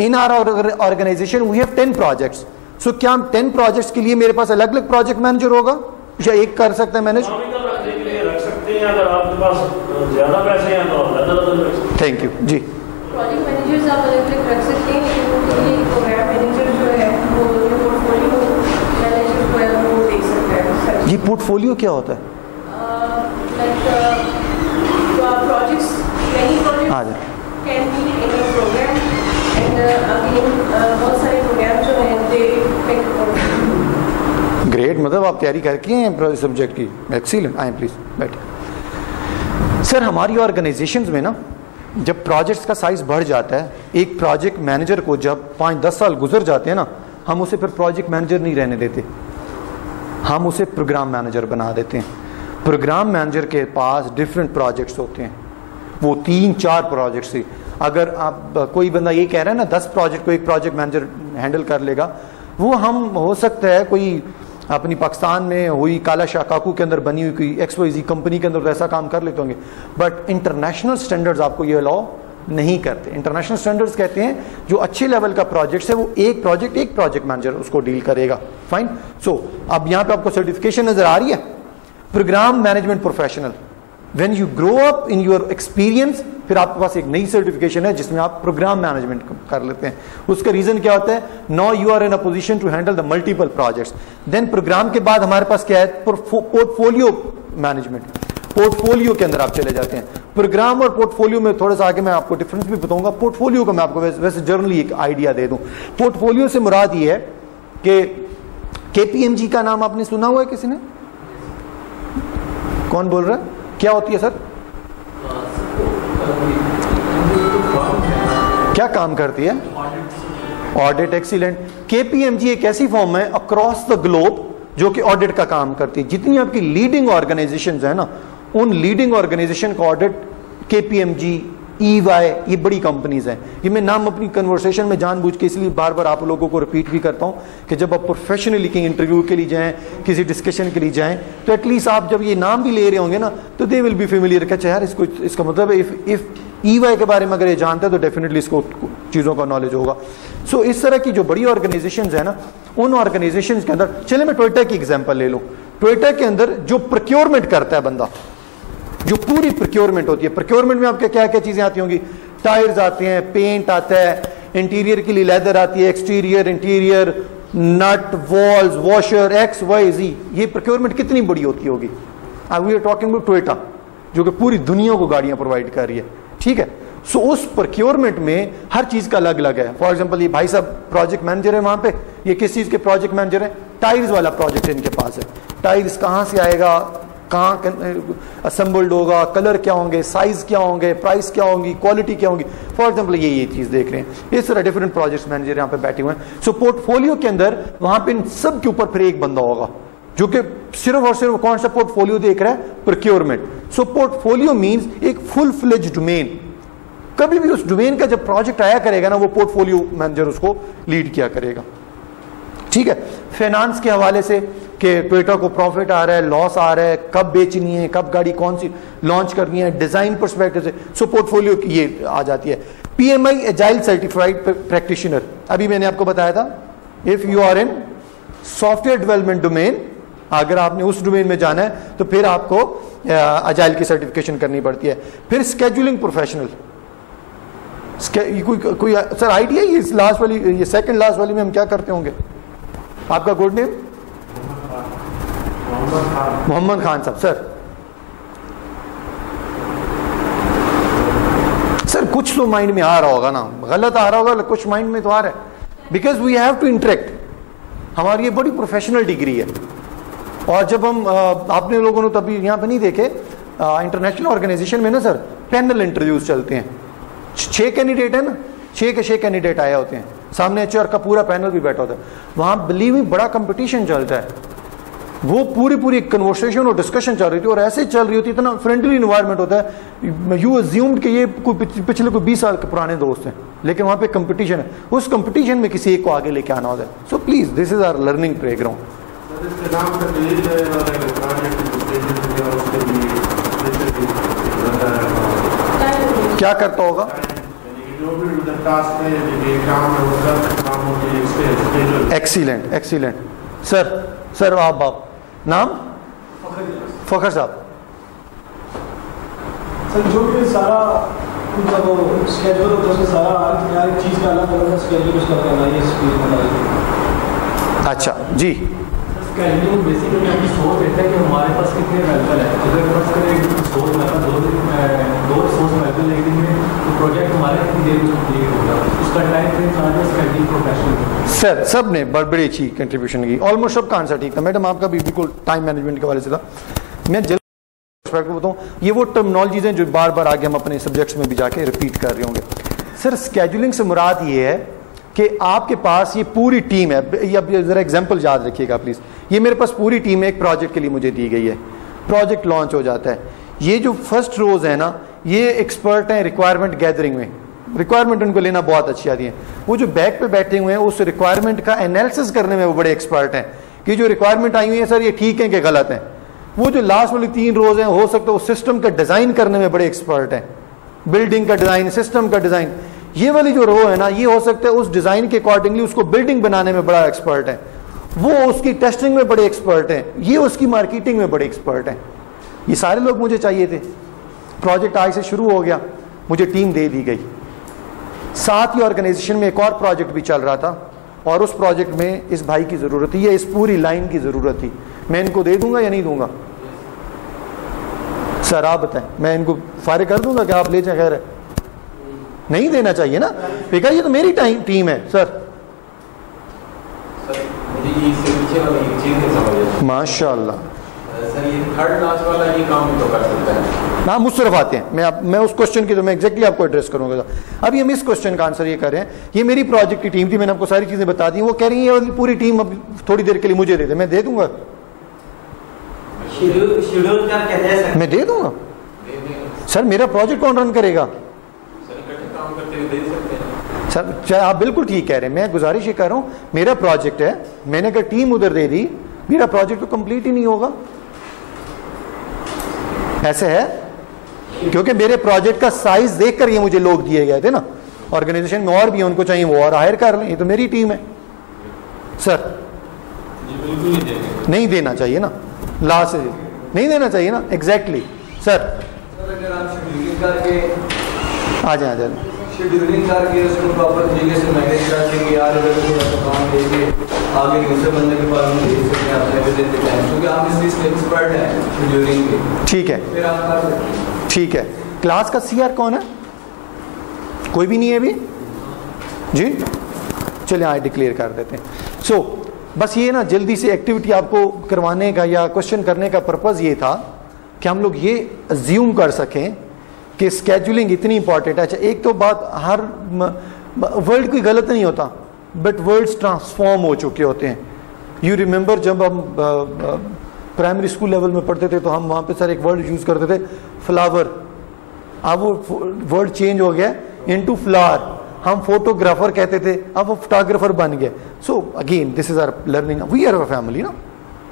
In our organization we have 10 projects. So क्या 10 प्रोजेक्ट्स के लिए मेरे पास अलग अलग प्रोजेक्ट मैनेजर होगा या एक कर सकता है मैनेज? थैंक यू जी. प्रोजेक्ट मैनेजर्स आप अलग अलग रख सकते हैं, लेकिन प्रोग्राम मैनेजर जो है वो पोर्टफोलियो मैनेजर वो देख सकता है. ये पोर्टफोलियो क्या होता है? Projects, many projects can be in a program and again बहुत सारे प्रोग्राम जो हैं दे मेक पोर्टफोलियो. ग्रेट, मतलब आप तैयारी करके हैं सब्जेक्ट की. एक्सीलेंट. आए प्लीज बैठे. सर, हमारी ऑर्गेनाइजेशंस में ना जब प्रोजेक्ट्स का साइज बढ़ जाता है, एक प्रोजेक्ट मैनेजर को जब 5-10 साल गुजर जाते हैं ना, हम उसे फिर प्रोजेक्ट मैनेजर नहीं रहने देते, हम उसे प्रोग्राम मैनेजर बना देते हैं. प्रोग्राम मैनेजर के पास डिफरेंट प्रोजेक्ट्स होते हैं, वो 3-4 प्रोजेक्ट्स से. अगर आप कोई बंदा ये कह रहा है ना 10 प्रोजेक्ट को एक प्रोजेक्ट मैनेजर हैंडल कर लेगा, वो हम हो सकता है कोई अपनी पाकिस्तान में हुई काला शाह काकू के अंदर बनी हुई कोई XYZ कंपनी के अंदर तो ऐसा काम कर लेते होंगे. बट इंटरनेशनल स्टैंडर्ड्स आपको ये अलाउ नहीं करते. इंटरनेशनल स्टैंडर्ड्स कहते हैं जो अच्छे लेवल का प्रोजेक्ट है वो एक प्रोजेक्ट मैनेजर उसको डील करेगा. फाइन. सो अब यहाँ पे आपको सर्टिफिकेशन नजर आ रही है, program management professional. When you grow up in your experience, फिर आपके पास एक नई सर्टिफिकेशन है जिसमें आप प्रोग्राम मैनेजमेंट कर लेते हैं. उसका रीजन क्या होता है? Now you are in a position to handle the multiple projects. Then program के बाद हमारे पास क्या है? Portfolio management. पोर्टफोलियो के अंदर आप चले जाते हैं. प्रोग्राम और पोर्टफोलियो में थोड़ा सा आगे मैं आपको डिफरेंस भी बताऊंगा. पोर्टफोलियो को मैं आपको वैसे जर्नली एक आइडिया दे दूं. पोर्टफोलियो से मुराद ये है कि KPMG का नाम आपने सुना हुआ है किसी ने? कौन बोल रहा है? क्या होती है सर? क्या काम करती है? ऑडिट. एक्सीलेंट. KPMG एक ऐसी फॉर्म है अक्रॉस द ग्लोब जो कि ऑडिट का काम करती है. जितनी आपकी लीडिंग ऑर्गेनाइजेशंस है ना, उन लीडिंग ऑर्गेनाइजेशन का ऑडिट KPMG, EY, ये बड़ी कंपनीज हैं. ये मैं नाम अपनी कन्वर्सेशन में जानबूझ के इसलिए बार बार आप लोगों को रिपीट भी करता हूं कि जब आप प्रोफेशनली कहीं इंटरव्यू के लिए जाएं, किसी डिस्कशन के लिए जाएं, तो एटलीस्ट आप जब ये नाम भी ले रहे होंगे ना तो दे विल बी फेमिलियर. क्या यार इसको, इसका मतलब इफ EY के बारे में अगर ये जानता है तो डेफिनेटली इसको चीज़ों का नॉलेज होगा. सो इस तरह की जो बड़ी ऑर्गेनाइजेशंस है ना, उन ऑर्गेनाइजेशंस के अंदर, चले मैं टोयोटा की एग्जांपल ले लूँ. टोयोटा के अंदर जो प्रोक्योरमेंट करता है बंदा, जो पूरी प्रोक्योरमेंट होती है, प्रोक्योरमेंट में आपके क्या क्या चीजें आती होंगी? टायर्स आते हैं, पेंट आता है, इंटीरियर के लिए लेदर आती है, exterior, interior, nut, walls, washer, XYZ. ये प्रोक्योरमेंट कितनी बड़ी होती होगी? We are talking about Toyota जो कि पूरी दुनिया को गाड़ियां प्रोवाइड कर रही है. ठीक है. सो उस प्रोक्योरमेंट में हर चीज का अलग अलग है. फॉर एग्जांपल ये भाई साहब प्रोजेक्ट मैनेजर है वहां पे, ये किस चीज के प्रोजेक्ट मैनेजर है? टायर्स वाला प्रोजेक्ट इनके पास है. टायर्स कहां से आएगा, कहाँ असेंबल्ड होगा, कलर क्या होंगे, साइज क्या होंगे, प्राइस क्या होंगी, क्वालिटी क्या होंगी. फॉर एग्जांपल ये चीज देख रहे हैं. इस तरह डिफरेंट प्रोजेक्ट मैनेजर यहाँ पे बैठे हुए हैं. सो पोर्टफोलियो के अंदर वहां पे इन सब के ऊपर फिर एक बंदा होगा जो कि सिर्फ और सिर्फ कौन सा पोर्टफोलियो देख रहा है? प्रोक्योरमेंट. सो पोर्टफोलियो मीन्स एक फुल फ्लेज डोमेन. कभी भी उस डोमेन का जब प्रोजेक्ट आया करेगा ना, वो पोर्टफोलियो मैनेजर उसको लीड किया करेगा. ठीक है. फाइनेंस के हवाले से कि टोयोटा को प्रॉफिट आ रहा है, लॉस आ रहा है, कब बेचनी है, कब गाड़ी कौन सी लॉन्च करनी है, डिजाइन पर्सपेक्टिव से. सो पोर्टफोलियो की ये आ जाती है. PMI agile certified practitioner. अभी मैंने आपको बताया था, if you are in software development domain, अगर आपने उस डोमेन में जाना है तो फिर आपको एजाइल की सर्टिफिकेशन करनी पड़ती है. फिर स्केड्यूलिंग प्रोफेशनल. कोई सर आइडिया ये लास्ट वाली, ये सेकंड लास्ट वाली में हम क्या करते होंगे? आपका गुड नेम? मोहम्मद खान साहब। सर कुछ तो माइंड में आ रहा होगा ना, गलत आ रहा होगा, कुछ माइंड में तो आ रहा है, because we have to interact. हमारी ये बड़ी प्रोफेशनल डिग्री है। और जब हम आपने लोगों ने तभी यहाँ पे नहीं देखे, इंटरनेशनल ऑर्गेनाइजेशन में ना सर पैनल इंटरव्यूज चलते हैं। 6 कैंडिडेट है ना, 6 के 6 कैंडिडेट आए होते हैं, सामने एचआर का पूरा पैनल भी बैठा होता है। वहाँ बिलीव मी बड़ा कंपटीशन चलता है। वो पूरी कन्वर्सेशन और डिस्कशन चल रही थी, और ऐसे चल रही होती, इतना फ्रेंडली इन्वायरमेंट होता है, यू अज्यूम्ड कि ये पिछले कोई 20 साल के पुराने दोस्त हैं, लेकिन वहाँ पे कंपटीशन है। उस कंपटीशन में किसी एक को आगे लेके आना होता है। So please this is our learning playground. क्या करता होगा? Excellent excellent. सर आप नाम? फखर साहब। सर जो भी सारा उनका वो स्केड्यूल होता है उसमें सारा हर चीज़ का अलग अलग स्केड्यूल उसका करना है, स्पीड बनाना। अच्छा जी। स्केड्यूलिंग बेसिकली आपकी सोच देता है कि हमारे पास कितने अवेलेबल है। अगर मेरे पास एक सोच मतलब दो सोर्स अवेलेबल है, लेकिन तो प्रोजेक्ट हमारे कितनी देर में कंप्लीट होगा, उसका टाइम फ्रेम कहाँ स्केड्यूल प्रोफेशनल। सर सब ने बड़ी अच्छी कंट्रीब्यूशन की, ऑलमोस्ट सबका आंसर ठीक था। मैडम आपका भी बिल्कुल टाइम मैनेजमेंट के वाले से था। मैं जल्द बताऊँ, ये वो टर्मिनोलॉजीज हैं जो बार बार आगे हम अपने सब्जेक्ट्स में भी जाके रिपीट कर रहे होंगे। सर स्केड्यूलिंग से मुराद ये है कि आपके पास ये पूरी टीम है। अब जरा एग्जांपल याद रखिएगा प्लीज। ये मेरे पास पूरी टीम एक प्रोजेक्ट के लिए मुझे दी गई है, प्रोजेक्ट लॉन्च हो जाता है। ये जो फर्स्ट रोज है ना, ये एक्सपर्ट हैं रिक्वायरमेंट गैदरिंग में, रिक्वायरमेंट उनको लेना बहुत अच्छी आती है। वो जो बैक पे बैठे हुए हैं उस रिक्वायरमेंट का एनालिसिस करने में वो बड़े एक्सपर्ट हैं कि जो रिक्वायरमेंट आई हुई है सर ये ठीक है कि गलत है। वो जो लास्ट वाली 3 रोज हैं, हो सकता है उस सिस्टम का डिजाइन करने में बड़े एक्सपर्ट हैं, बिल्डिंग का डिजाइन, सिस्टम का डिजाइन। ये वाली जो रो है ना, ये हो सकता है उस डिजाइन के अकॉर्डिंगली उसको बिल्डिंग बनाने में बड़ा एक्सपर्ट है, वो उसकी टेस्टिंग में बड़े एक्सपर्ट हैं, ये उसकी मार्केटिंग में बड़े एक्सपर्ट हैं। ये सारे लोग मुझे चाहिए थे। प्रोजेक्ट आज से शुरू हो गया, मुझे टीम दे दी गई। साथ ही ऑर्गेनाइजेशन में एक और प्रोजेक्ट भी चल रहा था, और उस प्रोजेक्ट में इस भाई की जरूरत थी, या इस पूरी लाइन की जरूरत थी। मैं इनको दे दूंगा या नहीं दूंगा? सर आप बताएं, मैं इनको फारिग कर दूंगा कि आप ले जाए? खैर है, नहीं देना चाहिए ना, बिकॉज़ ये तो मेरी टीम है। सर माशाल्लाह सर ये थर्ड क्लास वाला ये काम तो कर सकता है। हाँ मुझ तरफ आते हैं। मैं उस क्वेश्चन की तो मैं एग्जैक्टली आपको एड्रेस करूंगा। अभी हम इस क्वेश्चन का आंसर ये कर रहे हैं, ये मेरी प्रोजेक्ट की टीम थी, मैंने आपको सारी चीजें बता दी। वो कह रही है ये पूरी टीम अब थोड़ी देर के लिए मुझे दे दे, मैं दे दूंगा। शेड्यूल क्या कहते हैं? मैं दे दूंगा सर। मेरा प्रोजेक्ट कौन रन करेगा? काम करते हुए दे सकते हैं सर चाहे आप बिल्कुल ठीक कह रहे हैं, मैं गुजारिश ही कर रहा हूं, मेरा प्रोजेक्ट है, मैंने अगर टीम उधर दे दी, मेरा प्रोजेक्ट तो कंप्लीट ही नहीं होगा। ऐसे है क्योंकि मेरे प्रोजेक्ट का साइज देखकर ये मुझे लोग दिए गए थे ना, ऑर्गेनाइजेशन में और भी उनको चाहिए वो और हायर कर लें, ये तो मेरी टीम है। सर नहीं देना चाहिए ना, ला से नहीं देना चाहिए ना। एग्जैक्टली सर अगर आप शेड्यूलिंग करके आ जाए शेड्यूलिंग करके उसको प्रॉपर तरीके से मैनेज करके कि यार अगर थोड़ा सा काम देके आगे दूसरे बंदे के पास में दे सकते हैं अपने विद इन टाइम, क्योंकि आप इस चीज़ के एक्सपर्ट हैं शेड्यूलिंग के। ठीक है, फिर आप कर सकते हैं। ठीक है। क्लास का सीआर कौन है? कोई भी नहीं है अभी जी? चलिए आज डिक्लेयर कर देते हैं। सो बस ये ना जल्दी से एक्टिविटी आपको करवाने का या क्वेश्चन करने का पर्पज़ ये था कि हम लोग ये अज्यूम कर सकें कि स्केड्यूलिंग इतनी इंपॉर्टेंट है। अच्छा एक तो बात, हर वर्ल्ड कोई गलत नहीं होता, बट वर्ल्ड्स ट्रांसफॉर्म हो चुके होते हैं। यू रिमेंबर जब हम प्राइमरी स्कूल लेवल में पढ़ते थे तो हम वहाँ पे सर एक वर्ड यूज़ करते थे फ्लावर, अब वो वर्ड चेंज हो गया इनटू फ्लावर। हम फोटोग्राफर कहते थे, अब वो फोटोग्राफर बन गए। So again this is our learning, we are a family ना।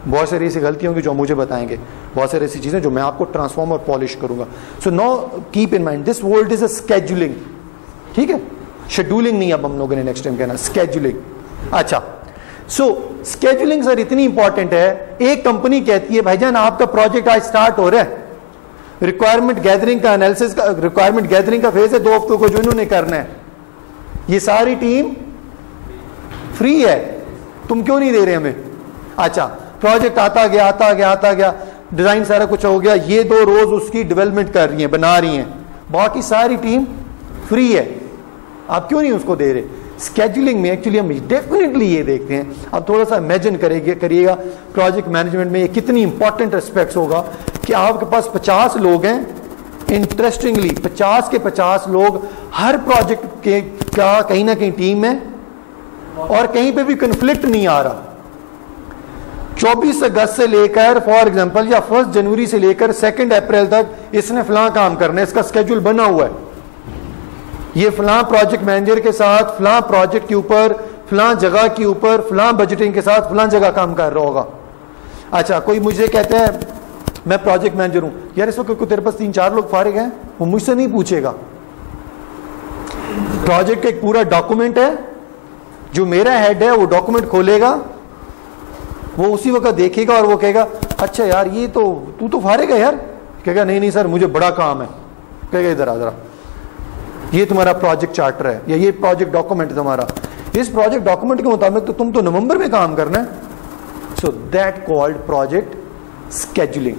बहुत सारी ऐसी गलतियाँ होंगी जो मुझे बताएंगे, बहुत सारी ऐसी चीज़ें जो मैं आपको ट्रांसफॉर्म और पॉलिश करूंगा। So know keep in mind this world is a scheduling, ठीक है, शेड्यूलिंग नहीं। अब हम लोगों ने नेक्स्ट टाइम कहना स्केड्यूलिंग। अच्छा सो स्केड्यूलिंग सर इतनी इंपॉर्टेंट है, एक कंपनी कहती है भाईजान आपका प्रोजेक्ट आज स्टार्ट हो रहा है, रिक्वायरमेंट गैदरिंग का एनालिसिस का, रिक्वायरमेंट गैदरिंग का फेज है 2 हफ्तों को जो इन्होंने करना है, ये सारी टीम फ्री है, तुम क्यों नहीं दे रहे हमें? अच्छा प्रोजेक्ट आता गया, डिजाइन सारा कुछ हो गया, ये 2 रोज उसकी डेवलपमेंट कर रही हैं, बना रही हैं, बाकी सारी टीम फ्री है। आप क्यों नहीं उसको दे रहे? स्केड्यूलिंग में एक्चुअली हम डेफिनेटली ये देखते हैं। अब थोड़ा सा इमेजिन करिएगा प्रोजेक्ट मैनेजमेंट में ये कितनी इंपॉर्टेंट एस्पेक्ट्स होगा कि आपके पास 50 लोग हैं, इंटरेस्टिंगली 50 के 50 लोग हर प्रोजेक्ट के का कहीं ना कहीं टीम है और कहीं पे भी कन्फ्लिक्ट नहीं आ रहा। 24 अगस्त से लेकर फॉर एग्जांपल या 1 जनवरी से लेकर 2 अप्रैल तक इसने फलां काम करना है, इसका स्केड्यूल बना हुआ है, ये फलां प्रोजेक्ट मैनेजर के साथ फलां प्रोजेक्ट के ऊपर फलां जगह के ऊपर फलां बजटिंग के साथ फलां जगह काम कर रहा होगा। अच्छा, कोई मुझे कहता है मैं प्रोजेक्ट मैनेजर हूं, यार इस वक्त तेरे पास 3-4 लोग फारिग हैं, वो मुझसे नहीं पूछेगा। प्रोजेक्ट का एक पूरा डॉक्यूमेंट है, जो मेरा हेड है वो डॉक्यूमेंट खोलेगा, वो उसी वक्त देखेगा और वो कहेगा अच्छा यार ये तो तू तो फारिग है यार, कहेगा नहीं सर मुझे बड़ा काम है, कहेगा इधर आ जरा, ये तुम्हारा प्रोजेक्ट चार्टर है या ये प्रोजेक्ट डॉक्यूमेंट है तुम्हारा, इस प्रोजेक्ट डॉक्यूमेंट के मुताबिक तो तुम तो नवंबर में काम करना है। So that called project scheduling.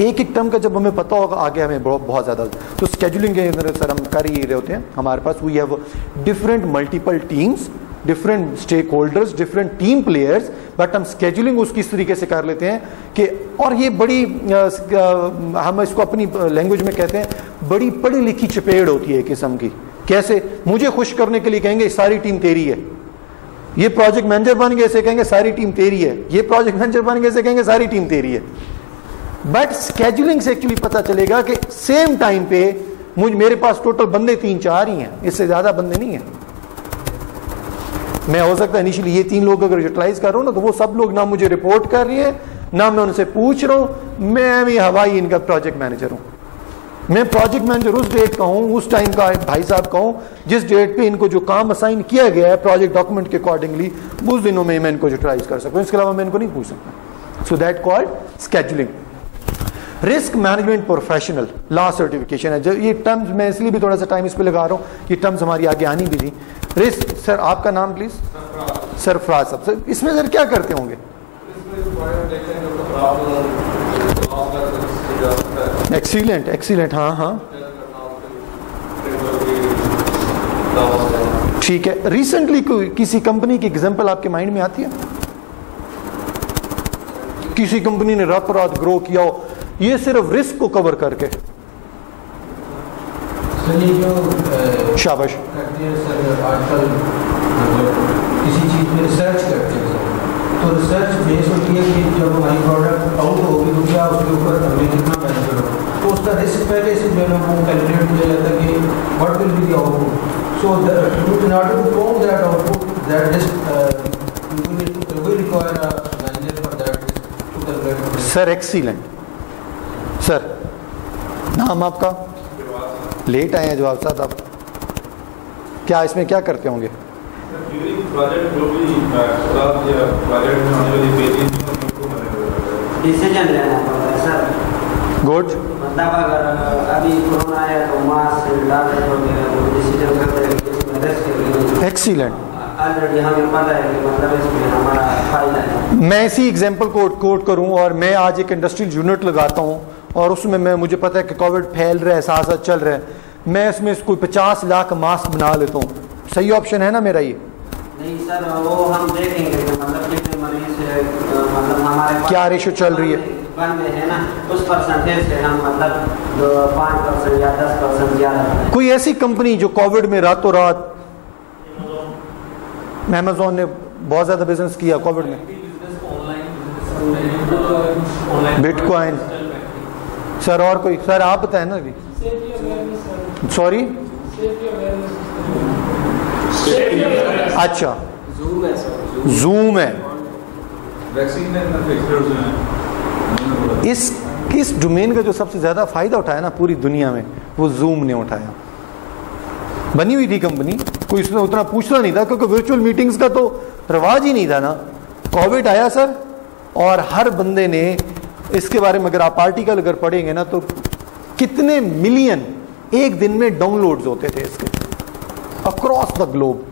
एक टर्म का जब हमें पता होगा आगे हमें बहुत ज्यादा, तो स्केड्यूलिंग के अंदर सर हम कर ही रहे होते हैं, हमारे पास we have different multiple teams, different stakeholders, different team players, but हम स्केड्यूलिंग उसकी इस तरीके से कर लेते हैं कि, और ये बड़ी हम इसको अपनी लैंग्वेज में कहते हैं बड़ी पढ़ी लिखी चपेड़ होती है किस्म की। कैसे? मुझे खुश करने के लिए कहेंगे सारी टीम तेरी है, ये प्रोजेक्ट मैनेजर बन गए से कहेंगे सारी टीम तेरी है, ये प्रोजेक्ट मैनेजर बन गए से कहेंगे सारी टीम तेरी है। बट स्केड्यूलिंग से एक्चुअली पता चलेगा कि सेम टाइम पे मेरे पास टोटल बंदे 3-4 ही हैं, इससे ज्यादा बंदे नहीं हैं। मैं हो सकता है इनिशियली ये 3 लोग अगर यूटिलाइज कर रहा हूं ना, तो वो सब लोग ना मुझे रिपोर्ट कर रही है ना मैं उनसे पूछ रहा हूं, मैं भी हवाई इनका प्रोजेक्ट मैनेजर हूं। मैं प्रोजेक्ट मैनेजर उस डेट का हूं, उस टाइम का भाई साहब का हूं जिस डेट पे इनको जो काम असाइन किया गया है प्रोजेक्ट डॉक्यूमेंट के अकॉर्डिंगली, उस दिनों में मैं इनको यूटिलाइज कर सकता हूं, इसके अलावा मैं इनको नहीं पूछ सकता। So that called scheduling. Risk management professional law certification है। ये टर्म्स मैं इसलिए भी थोड़ा सा टाइम इस पे लगा रहा हूँ, ये टर्म्स हमारी आगे आनी भी थी। रिस्क, सर आपका नाम प्लीज? सरफराज साहब। सर इसमें सर क्या करते होंगे? एक्सीलेंट एक्सीलेंट, हाँ ठीक है। रिसेंटली कोई किसी कंपनी की एग्जांपल आपके माइंड में आती है? किसी कंपनी ने रात रात ग्रो किया हो, ये सिर्फ रिस्क को कवर करके? शाबाश। आजकल किसी चीज में रिसर्च करते हैं तो रिसर्च बेस होती है कि जब हमारी प्रोडक्ट आउट होगी तो क्या उसके ऊपर हमें कितना बेनिफिट हो, तो उसका रिस्क पहले से जो है ना वो कैलकुलेट किया जाता है कि what will be the output. So in order to prove that output that risk we require a manager for that to calculate. Sir excellent. Sir नाम आपका? लेट आए हैं जवाब साहब आप, क्या इसमें क्या करते होंगे? डिसीजन लेना पड़ता है सर। गुड। मतलब अगर अभी कोरोना है तो मास्क डालते वगैरह डिसीजन करते हैं। एक्सीलेंट। ऑलरेडी हमें पता है कि मतलब इसमें हमारा फायदा है। मैं इसी एग्जांपल को कोट करूं, और मैं आज एक इंडस्ट्रियल यूनिट लगाता हूं और उसमें मुझे पता है कि कोविड फैल रहा है, साथ साथ चल रहा है, मैं इसमें कोई 50 लाख मास्क बना लेता हूँ। सही ऑप्शन है ना मेरा ये? नहीं सर, वो हम देखेंगे मतलब कितने मरीज मतलब हमारे क्या रेशो चल रही है बंदे हैं ना, उस परसेंटेज से हम मतलब 5% या 10% ज्यादा। कोई ऐसी कंपनी जो कोविड में रातों रात, अमेज़न ने बहुत ज्यादा बिजनेस किया कोविड में, बिटकॉइन। सर और कोई? सर आप बताएं ना अभी। सॉरी, अच्छा जूम है। इस डोमेन का जो सबसे ज्यादा फायदा उठाया ना पूरी दुनिया में, वो जूम ने उठाया। बनी हुई थी कंपनी, कोई इसमें उतना पूछना नहीं था क्योंकि वर्चुअल मीटिंग्स का तो रिवाज ही नहीं था ना। कोविड आया सर, और हर बंदे ने इसके बारे में, अगर आप आर्टिकल अगर पढ़ेंगे ना, तो कितने मिलियन एक दिन में डाउनलोड्स होते थे इसके अक्रॉस द ग्लोब।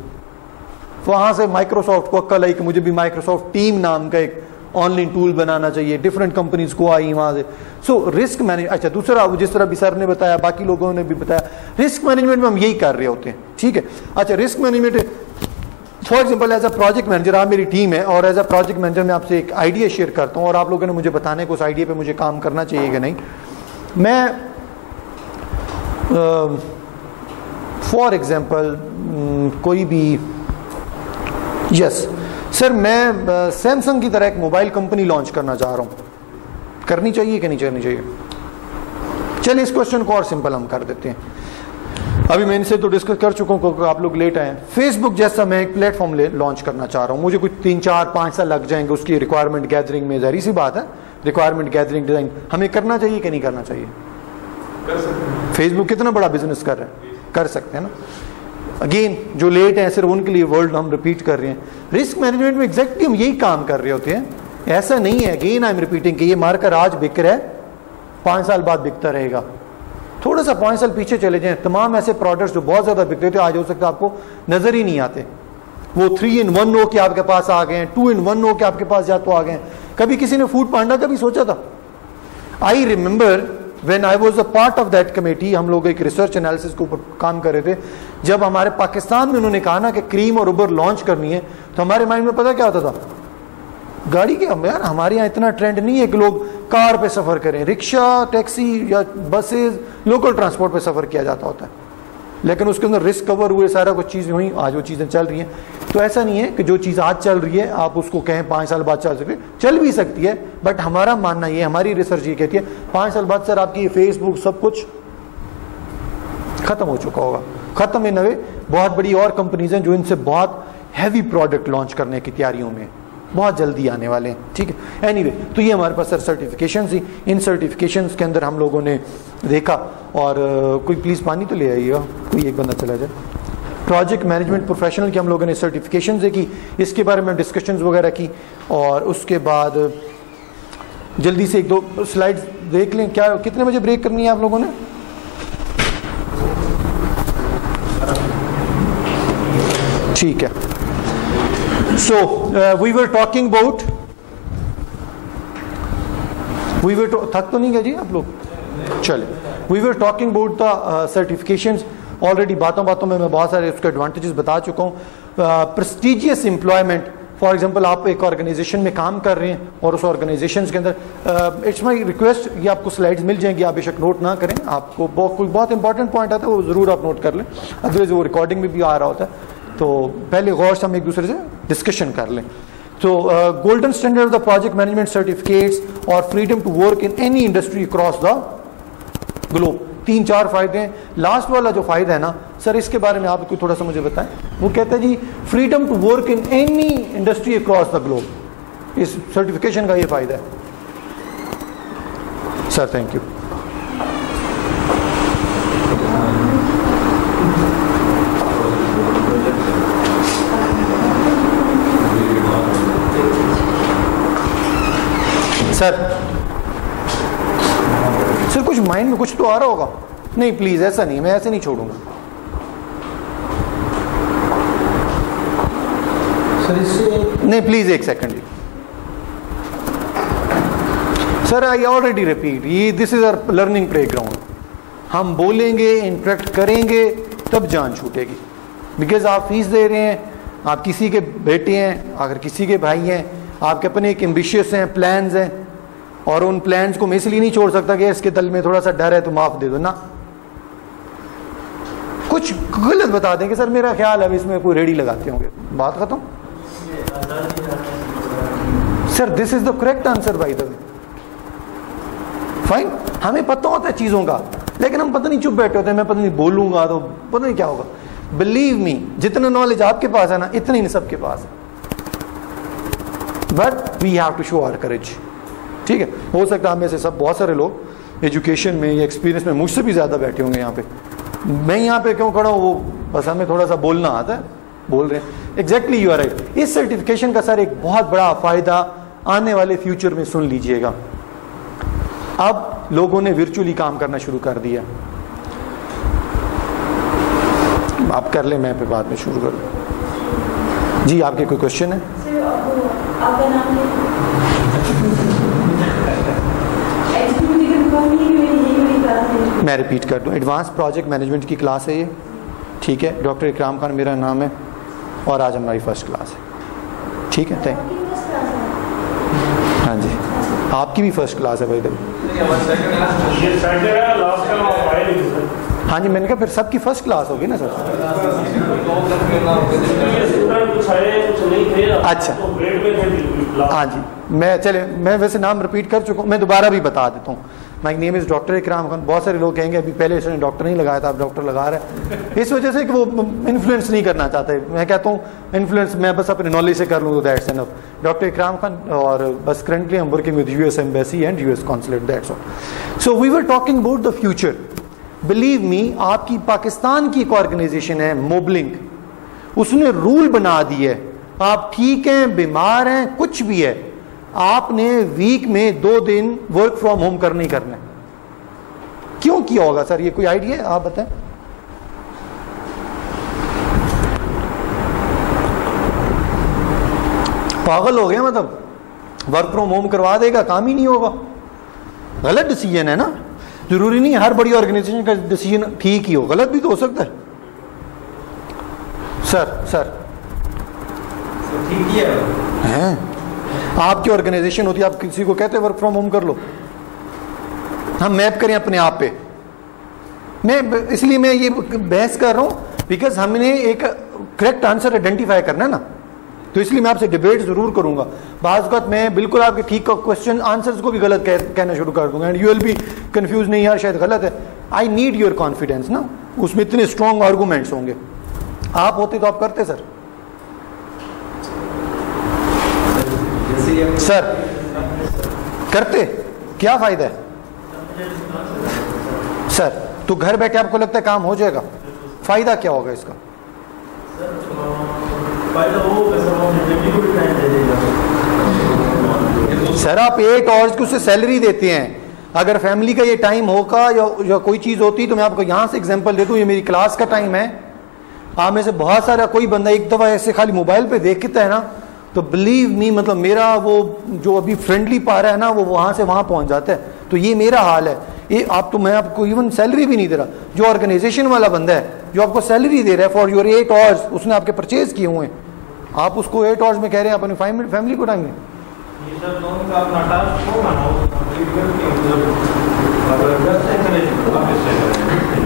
वहां से माइक्रोसॉफ्ट को अक्ल आई कि मुझे भी माइक्रोसॉफ्ट टीम नाम का एक ऑनलाइन टूल बनाना चाहिए, डिफरेंट कंपनीज को आई वहाँ से। सो रिस्क मैनेज, अच्छा दूसरा जिस तरह भी सर ने बताया, बाकी लोगों ने भी बताया, रिस्क मैनेजमेंट में हम यही कर रहे होते हैं, ठीक है। अच्छा risk management for example as a project manager, आप मेरी टीम है और एज अ प्रोजेक्ट मैनेजर मैं आपसे एक आइडिया शेयर करता हूँ और आप लोगों ने मुझे बताना है कि उस आइडिया पे मुझे काम करना चाहिए कि नहीं। मैं फॉर एग्जाम्पल कोई भी यस सर मैं सैमसंग की तरह एक मोबाइल कंपनी लॉन्च करना चाह रहा हूँ, करनी चाहिए कि नहीं करनी चाहिए? चलिए इस क्वेश्चन को और सिंपल हम कर देते हैं। अभी मैं इनसे तो डिस्कस कर चुका हूँ, आप लोग लेट आए हैं। फेसबुक जैसा मैं एक प्लेटफॉर्म लॉन्च करना चाह रहा हूँ, मुझे कुछ 3, 4, 5 साल लग जाएंगे उसकी रिक्वायरमेंट गैदरिंग में, जहरी सी बात है, रिक्वायरमेंट गैदरिंग डिजाइन हमें करना चाहिए कि नहीं करना चाहिए? कर सकते हैं। फेसबुक कितना बड़ा बिजनेस कर रहा है, कर सकते हैं ना। अगेन जो लेट है सिर्फ उनके लिए वर्ड हम रिपीट कर रहे हैं। रिस्क मैनेजमेंट में एग्जैक्टली हम यही काम कर रहे होते हैं, ऐसा नहीं है अगेन आई एम रिपीटिंग कि ये मार्कर आज बिक रहा है 5 साल बाद बिकता रहेगा। थोड़ा सा 5 साल पीछे चले जाएं, तमाम ऐसे प्रोडक्ट्स जो बहुत ज्यादा बिकते थे आज हो सकता है आपको नजर ही नहीं आते, वो 3 in 1 हो के आपके पास आ गए, 2 in 1 हो के आपके पास जा तो आ गए। कभी किसी ने फूड पांडा का भी सोचा था? I remember when I was a part of that committee, हम लोग एक रिसर्च एनालिसिस के ऊपर काम कर रहे थे। जब हमारे पाकिस्तान में उन्होंने कहा ना कि क्रीम और उबर लॉन्च करनी है, तो हमारे माइंड में पता क्या होता था? गाड़ी के यार हमारे यहाँ इतना ट्रेंड नहीं है कि लोग कार पे सफर करें, रिक्शा, टैक्सी या बसेस, लोकल ट्रांसपोर्ट पे सफर किया जाता होता है। लेकिन उसके अंदर रिस्क कवर हुए, सारा कुछ चीज़ें हुई, आज वो चीज़ें चल रही हैं। तो ऐसा नहीं है कि जो चीज़ आज चल रही है आप उसको कहें 5 साल बाद चल सकती है, चल भी सकती है, बट हमारा मानना ये, हमारी रिसर्च ये कहती है 5 साल बाद सर आपकी फेसबुक सब कुछ खत्म हो चुका होगा। खत्म इन वे बहुत बड़ी और कंपनीज हैं जो इनसे बहुत हैवी प्रोडक्ट लॉन्च करने की तैयारियों में बहुत जल्दी आने वाले हैं, ठीक है। एनीवे तो ये हमारे पास सर सर्टिफिकेशन थी, इन सर्टिफिकेशंस के अंदर हम लोगों ने देखा और कोई प्लीज़ पानी तो ले आइएगा, कोई एक बंदा चला जाए। प्रोजेक्ट मैनेजमेंट प्रोफेशनल की हम लोगों ने सर्टिफिकेशन की, इसके बारे में डिस्कशंस वगैरह की और उसके बाद जल्दी से 1-2 स्लाइड्स देख लें। क्या कितने बजे ब्रेक करनी है आप लोगों ने? ठीक है। So we were talking about, थक तो नहीं गए जी आप लोग? चले, we were talking about the certifications. Already बातों में मैं बहुत सारे उसके एडवांटेजेस बता चुका हूँ। प्रेस्टिजियस एम्प्लॉयमेंट, फॉर एग्जांपल आप एक ऑर्गेनाइजेशन में काम कर रहे हैं और उस ऑर्गेनाइजेशन के अंदर, इट्स माई रिक्वेस्ट, ये आपको स्लाइड्स मिल जाएंगी, आप बेशक नोट ना करें, आपको कोई बहुत इंपॉर्टेंट पॉइंट आता है वो ज़रूर आप नोट कर लें, अदरवाइज वो रिकॉर्डिंग में भी आ रहा होता है, तो पहले गौर से हम एक दूसरे से डिस्कशन कर लें। तो golden standard of the project management certificates और freedom to work in any industry across the globe, 3-4 फायदे हैं। लास्ट वाला जो फायदा है ना सर, इसके बारे में आप कोई थोड़ा सा मुझे बताएं। वो कहता है जी freedom to work in any industry across the globe, इस सर्टिफिकेशन का ये फायदा है सर। Thank you. सर कुछ माइंड में कुछ तो आ रहा होगा? नहीं प्लीज ऐसा नहीं, मैं ऐसे नहीं छोड़ूंगा सर। इससे नहीं प्लीज एक सेकंड जी सर, आई ऑलरेडी रिपीट, ये this is our learning playground. हम बोलेंगे, इंटरेक्ट करेंगे, तब जान छूटेगी। बिकॉज आप फीस दे रहे हैं, आप किसी के बेटे हैं, अगर किसी के भाई हैं, आपके अपने एक एम्बिशियस हैं, प्लान्स हैं, और उन प्लान्स को मैं इसलिए नहीं छोड़ सकता कि इसके दिल में थोड़ा सा डर है तो माफ दे दो ना। कुछ गलत बता दें कि सर मेरा ख्याल है इसमें कोई रेडी लगाते होंगे, बात खत्म। Sir this is the correct answer by the way, fine. हमें पता होता है चीजों का, लेकिन हम पता नहीं चुप बैठे होते हैं, मैं पता नहीं बोलूंगा तो पता नहीं क्या होगा। बिलीव मी, जितना नॉलेज आपके पास है ना, इतनी नहीं सबके पास है, but we have to show our courage, ठीक है। हो सकता है हम में से सब बहुत सारे लोग एजुकेशन में या एक्सपीरियंस में मुझसे भी ज्यादा बैठे होंगे यहाँ पे। मैं यहाँ पे क्यों खड़ा हूँ, वो बस हमें थोड़ा सा बोलना आता है, बोल रहे हैं। Exactly you are right. इस सर्टिफिकेशन का सर एक बहुत बड़ा फायदा आने वाले फ्यूचर में सुन लीजिएगा। अब लोगों ने वर्चुअली काम करना शुरू कर दिया, आप कर ले, मैं पे बाद में शुरू करूँ। जी आपके कोई क्वेश्चन है? आपका नाम मैं रिपीट कर दूं, एडवांस प्रोजेक्ट मैनेजमेंट की क्लास है ये, ठीक है। डॉक्टर इकराम खान मेरा नाम है और आज हमारी फर्स्ट क्लास है, ठीक है। Thank you. हाँ जी, आपकी भी फर्स्ट क्लास है भाई। हाँ जी, मैंने कहा फिर सबकी फर्स्ट क्लास होगी ना सर। अच्छा, हाँ जी, मैं वैसे नाम रिपीट कर चुका हूँ, मैं दोबारा भी बता देता हूँ। माय नेम इज़ डॉक्टर इकराम खान। बहुत सारे लोग कहेंगे अभी पहले इसने डॉक्टर नहीं लगाया था, अब डॉक्टर लगा रहा है, इस वजह से कि वो इन्फ्लुएंस नहीं करना चाहते। मैं कहता हूँ इन्फ्लुएंस मैं बस अपने नॉलेज से कर लूँ, दैट्स एनफ। डॉक्टर इकराम खान, और बस currently I am working with US embassy and US consulate, that's all. So we were talking about the future. Believe me, आपकी पाकिस्तान की एक ऑर्गेनाइजेशन है मोबलिंक, उसने रूल बना दिए, आप ठीक हैं, बीमार हैं, कुछ भी है, आपने वीक में 2 दिन वर्क फ्रॉम होम करना ही करना है। क्यों किया होगा सर, ये कोई आइडिया है? आप बताएं। पागल हो गया, मतलब वर्क फ्रॉम होम करवा देगा, काम ही नहीं होगा। गलत डिसीजन है ना। जरूरी नहीं हर बड़ी ऑर्गेनाइजेशन का डिसीजन ठीक ही हो, गलत भी तो हो सकता है। सर ठीक ही है। आपकी ऑर्गेनाइजेशन होती है, आप किसी को कहते हैं वर्क फ्रॉम होम कर लो, हम मैप करें अपने आप पे। इसलिए मैं ये बहस कर रहा हूं बिकॉज हमने एक करेक्ट आंसर आइडेंटिफाई करना है ना, तो इसलिए मैं आपसे डिबेट जरूर करूंगा। बाज़ वक्त मैं बिल्कुल आपके ठीक का क्वेश्चन आंसर्स को भी गलत कहना शुरू कर दूंगा and you will be confuse, नहीं यार शायद गलत है। आई नीड योर कॉन्फिडेंस ना, उसमें इतने स्ट्रॉन्ग आर्गूमेंट्स होंगे। आप होते तो आप करते सर करते, क्या फायदा है सर? तो घर बैठे आपको लगता है काम हो जाएगा, फायदा क्या होगा इसका? सर आप 8 आवर्स की उससे सैलरी देते हैं। अगर फैमिली का ये टाइम होगा या कोई चीज होती तो मैं आपको यहां से एग्जांपल दे दूं, ये मेरी क्लास का टाइम है। आप में से बहुत सारा कोई बंदा एक दफा ऐसे खाली मोबाइल पे देखता है ना, तो बिलीव मी, मतलब मेरा वो जो अभी फ्रेंडली पा रहा है ना, वो वहां से वहां पहुंच जाता है। तो ये मेरा हाल है। ये आप तो मैं आपको इवन सैलरी भी नहीं दे रहा। जो ऑर्गेनाइजेशन वाला बंदा है जो आपको सैलरी दे रहा है फॉर योर 8 आवर्स, उसने आपके परचेज किए हुए हैं, आप उसको 8 आवर्स में कह रहे हैं अपनी फैमिली को टाइम में।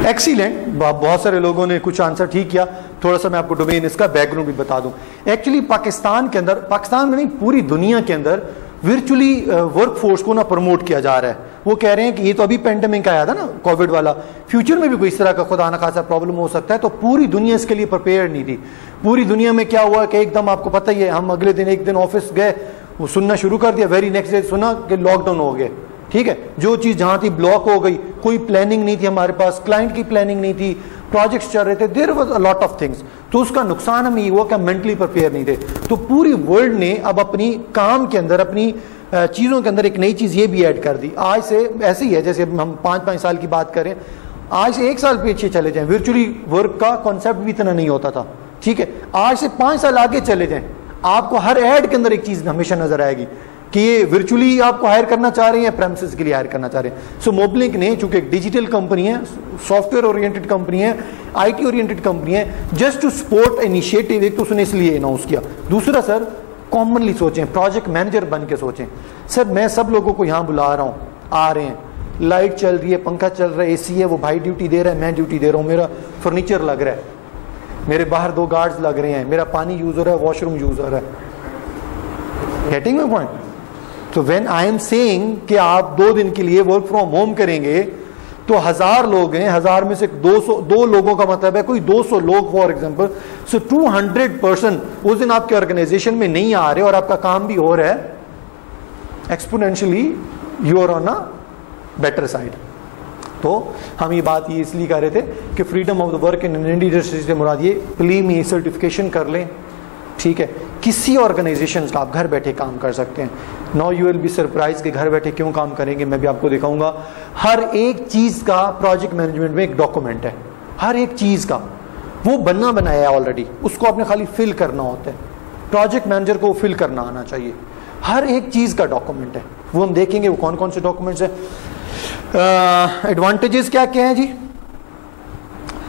एक्सीलेंट, बहुत सारे लोगों ने कुछ आंसर ठीक किया। थोड़ा सा मैं आपको डोमेन इसका बैकग्राउंड भी बता दूं। एक्चुअली पाकिस्तान के अंदर, पाकिस्तान में नहीं पूरी दुनिया के अंदर वर्चुअली वर्कफोर्स को ना प्रमोट किया जा रहा है। वो कह रहे हैं कि ये तो अभी पेंडेमिक आया था ना, कोविड वाला, फ्यूचर में भी कोई इस तरह का खुदा ना खासा प्रॉब्लम हो सकता है, तो पूरी दुनिया इसके लिए प्रिपेयर नहीं थी। पूरी दुनिया में क्या हुआ कि एकदम आपको पता ही है, हम अगले दिन एक दिन ऑफिस गए, वो सुनना शुरू कर दिया, वेरी नेक्स्ट डे सुना कि लॉकडाउन हो गया। ठीक है, जो चीज जहां थी ब्लॉक हो गई, कोई प्लानिंग नहीं थी हमारे पास, क्लाइंट की प्लानिंग नहीं थी, प्रोजेक्ट्स चल रहे थे, there was a lot of things. तो उसका नुकसान हमें ये हुआ कि मेंटली प्रिपेयर नहीं थे। तो पूरी वर्ल्ड ने अब अपनी काम के अंदर, अपनी चीज़ों के अंदर एक नई चीज़ ये भी ऐड कर दी। आज से ऐसे ही है जैसे हम 5-5 साल की बात करें, आज से 1 साल पीछे चले जाएं, वर्चुअली वर्क का कॉन्सेप्ट भी इतना नहीं होता था। ठीक है, आज से 5 साल आगे चले जाएं, आपको हर ऐड के अंदर एक चीज़ हमेशा नजर आएगी कि ये वर्चुअली आपको हायर करना चाह रहे हैं, प्रेमिसेस के लिए हायर करना चाह रहे हैं। सो मोबलिंक ने, चूंकि एक डिजिटल कंपनी है, सॉफ्टवेयर ओरिएंटेड कंपनी है, IT ओरिएंटेड कंपनी है, जस्ट टू सपोर्ट इनिशिएटिव, एक तो उसने इसलिए अनाउंस किया। दूसरा सर, कॉमनली सोचें, प्रोजेक्ट मैनेजर बन के सोचें। सर मैं सब लोगों को यहाँ बुला रहा हूँ, आ रहे हैं, लाइट चल रही है, पंखा चल रहा है, AC है, वो भाई ड्यूटी दे रहा है, मैं ड्यूटी दे रहा हूँ, मेरा फर्नीचर लग रहा है, मेरे बाहर 2 गार्ड्स लग रहे हैं, मेरा पानी यूज हो रहा है, वॉशरूम यूज हो रहा है। Getting my point? तो व्हेन आई एम सेइंग कि आप 2 दिन के लिए वर्क फ्रॉम होम करेंगे, तो 1000 लोग हैं, 1000 में से 2 लोगों का मतलब है कोई 200 लोग फॉर एग्जांपल। सो 200 पर्सन उस दिन आपके ऑर्गेनाइजेशन में नहीं आ रहे और आपका काम भी हो रहा है, exponentially you are on a better side. तो हम ये बात ये इसलिए कर रहे थे कि freedom of the work in Indian industry से मुराद ये, प्लीज में सर्टिफिकेशन कर लें। ठीक है, किसी ऑर्गेनाइजेशन का आप घर बैठे काम कर सकते हैं। Now you will be surprise कि घर बैठे क्यों काम करेंगे, मैं भी आपको दिखाऊंगा। हर एक चीज का प्रोजेक्ट मैनेजमेंट में एक डॉक्यूमेंट है, हर एक चीज का, वो बनना बनाया है ऑलरेडी, उसको आपने खाली फिल करना होता है। प्रोजेक्ट मैनेजर को फिल करना आना चाहिए। हर एक चीज का डॉक्यूमेंट है, वो हम देखेंगे वो कौन कौन से डॉक्यूमेंट्स है। एडवांटेजेस क्या क्या हैं जी?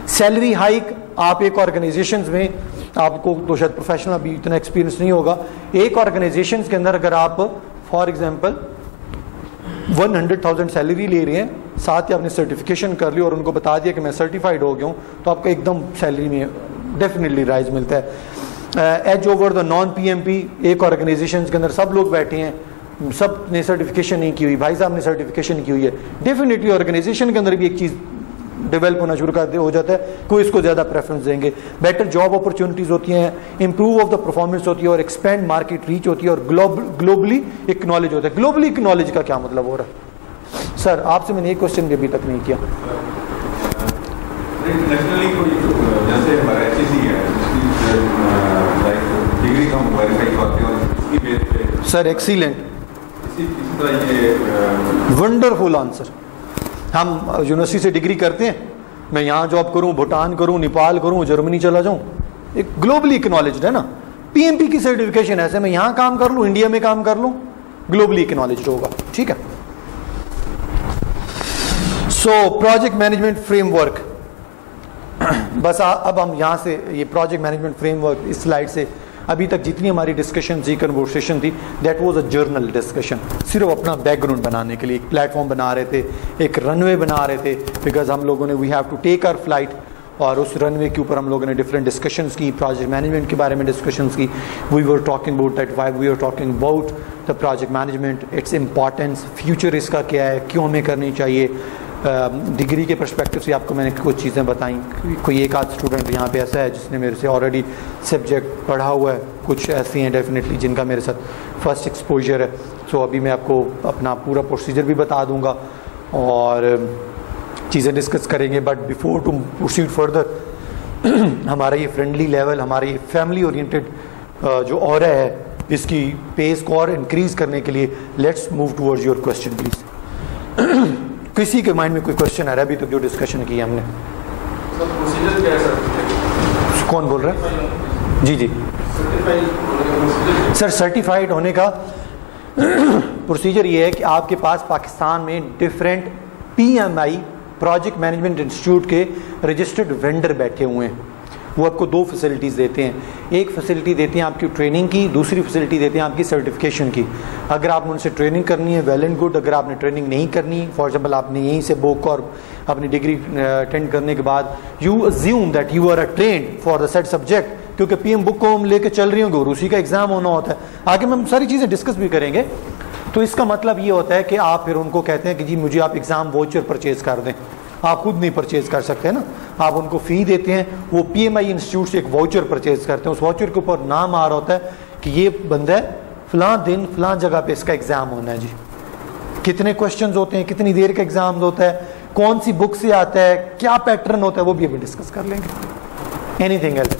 सैलरी हाइक, आप एक ऑर्गेनाइजेशंस में, आपको तो शायद प्रोफेशनल अभी इतना एक्सपीरियंस नहीं होगा, एक ऑर्गेनाइजेशंस के अंदर अगर आप फॉर एग्जांपल 100,000 सैलरी ले रहे हैं, साथ ही आपने सर्टिफिकेशन कर ली और उनको बता दिया कि मैं सर्टिफाइड हो गया हूँ, तो आपको एकदम सैलरी में डेफिनेटली राइज मिलता है। As over the non PMP, एक ऑर्गेनाइजेशन के अंदर सब लोग बैठे हैं, सब ने सर्टिफिकेशन नहीं की हुई, भाई साहब ने सर्टिफिकेशन की हुई है, डेफिनेटली ऑर्गेनाइजेशन के अंदर भी एक चीज़ डेवलप होना शुरू कर हो जाता है, कोई इसको ज़्यादा प्रेफरेंस देंगे, बेटर जॉब अपॉर्चुनिटीज़ होती हैं, इंप्रूव ऑफ द परफॉर्मेंस होती है और एक्सपेंड मार्केट रीच होती है और ग्लोबली एक्नॉलेज होता है। ग्लोबली एक्नॉलेज का क्या मतलब हो रहा है? सर आपसे मैंने एक क्वेश्चन भी अभी तक नहीं किया। इंटरनेशनली कोई जैसे HEC है, डिग्री का हम वेरीफाई करते हैं और इसकी बेस पे। सर एक्सीलेंट, इसी तरह ये वंडरफुल आंसर। हम यूनिवर्सिटी से डिग्री करते हैं, मैं यहाँ जॉब करूँ, भूटान करूँ, नेपाल करूँ, जर्मनी चला जाऊँ, एक ग्लोबली एक्नॉलेज्ड है ना। पीएमपी की सर्टिफिकेशन ऐसे मैं यहाँ काम कर लूँ, इंडिया में काम कर लूँ, ग्लोबली एक्नॉलेज्ड होगा। ठीक है। सो प्रोजेक्ट मैनेजमेंट फ्रेमवर्क, बस अब हम यहाँ से ये प्रोजेक्ट मैनेजमेंट फ्रेमवर्क इस स्लाइड से अभी तक जितनी हमारी डिस्कशन थी, कन्वर्सेशन थी, that was a journal discussion, सिर्फ अपना बैकग्राउंड बनाने के लिए एक प्लेटफॉर्म बना रहे थे, एक रनवे बना रहे थे, बिकॉज हम लोगों ने we have to take our flight, और उस रनवे के ऊपर हम लोगों ने डिफरेंट डिस्कशंस की, प्रोजेक्ट मैनेजमेंट के बारे में डिस्कशंस की। We were talking about that, why we were talking about the project management, its importance, future इसका क्या है, क्यों हमें करनी चाहिए। डिग्री के पर्सपेक्टिव से आपको मैंने कुछ चीज़ें बताई। कोई एक आध स्टूडेंट यहाँ पे ऐसा है जिसने मेरे से ऑलरेडी सब्जेक्ट पढ़ा हुआ है, कुछ ऐसी हैं डेफिनेटली जिनका मेरे साथ फर्स्ट एक्सपोजर है। सो अभी मैं आपको अपना पूरा प्रोसीजर भी बता दूंगा और चीज़ें डिस्कस करेंगे। But before to proceed further, हमारा ये फ्रेंडली लेवल, हमारा ये फैमिली ओरिएंटेड जो ऑरा है, इसकी पेस को और इंक्रीज करने के लिए let's move towards your question please. किसी के माइंड में कोई क्वेश्चन आ रहा है अभी तक जो डिस्कशन की हमने? सर प्रोसीजर क्या है सर? कौन बोल रहा है? जी जी सर, सर्टिफाइड होने का प्रोसीजर ये है कि आपके पास पाकिस्तान में different PMI project management institute के रजिस्टर्ड वेंडर बैठे हुए हैं। वो आपको दो फैसिलिटीज़ देते हैं, एक फैसिलिटी देते हैं आपकी ट्रेनिंग की, दूसरी फैसिलिटी देते हैं आपकी सर्टिफिकेशन की। अगर आपने उनसे ट्रेनिंग करनी है वेल एंड गुड, अगर आपने ट्रेनिंग नहीं करनी, फॉर एग्जांपल आपने यहीं से बुक और अपनी डिग्री अटेंड करने के बाद you assume that you are a trained for the set subject, क्योंकि PM बुक को हम लेके चल रही होंगे और उसी का एग्जाम होना होता है, आगे हम सारी चीज़ें डिस्कस भी करेंगे। तो इसका मतलब ये होता है कि आप फिर उनको कहते हैं कि जी मुझे आप एग्ज़ाम वाउचर परचेज कर दें। आप खुद नहीं परचेज कर सकते ना, आप उनको फ़ी देते हैं, वो PMI इंस्टीट्यूट से एक वाउचर परचेज करते हैं, उस वाउचर के ऊपर नाम आ रहा होता है कि ये बंदा है फ़लाँ दिन फ़लाँ जगह पे इसका एग्ज़ाम होना है। जी कितने क्वेश्चंस होते हैं, कितनी देर का एग्ज़ाम होता है, कौन सी बुक से आता है, क्या पैटर्न होता है, वो भी अभी डिस्कस कर लेंगे। Anything else?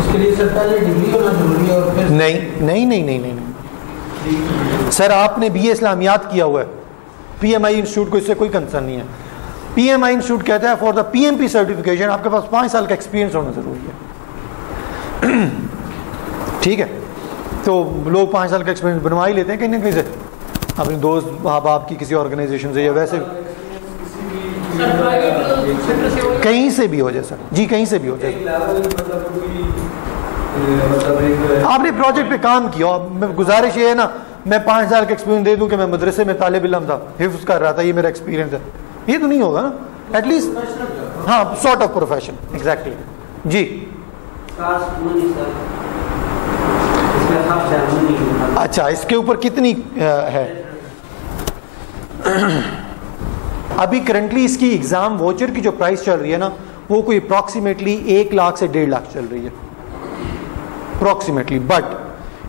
इसके लिए सर पहले डिग्री होना जरूरी है और फिर नहीं सर, आपने BA इस्लामियात किया हुआ है, PMI इंस्टीट्यूट को इससे कोई कंसर्न नहीं है। PMI इंस्टीट्यूट कहता है फॉर द PMP सर्टिफिकेशन आपके पास 5 साल का एक्सपीरियंस होना जरूरी है। ठीक है, तो लोग 5 साल का एक्सपीरियंस बनवा ही लेते हैं कहीं ना कहीं से, अपने दोस्त माँ बाप की किसी ऑर्गेनाइजेशन से या वैसे कहीं से भी हो जाए सर। जी कहीं से भी हो जाए। आपने प्रोजेक्ट पे काम किया, गुजारिश ये है ना, मैं 5 साल का एक्सपीरियंस दे दूं कि मैं मदरसे में तालिब इल्म था, हिफ्ज कर रहा था, ये मेरा एक्सपीरियंस है, ये तो नहीं होगा ना। एटलीस्ट हाँ, सॉर्ट ऑफ प्रोफेशन, एग्जैक्टली। जी अच्छा, इसके ऊपर कितनी है? अभी करंटली इसकी एग्जाम वोचर की जो प्राइस चल रही है ना, वो कोई अप्रॉक्सीमेटली 1 लाख से 1.5 लाख चल रही है अप्रॉक्सीमेटली। बट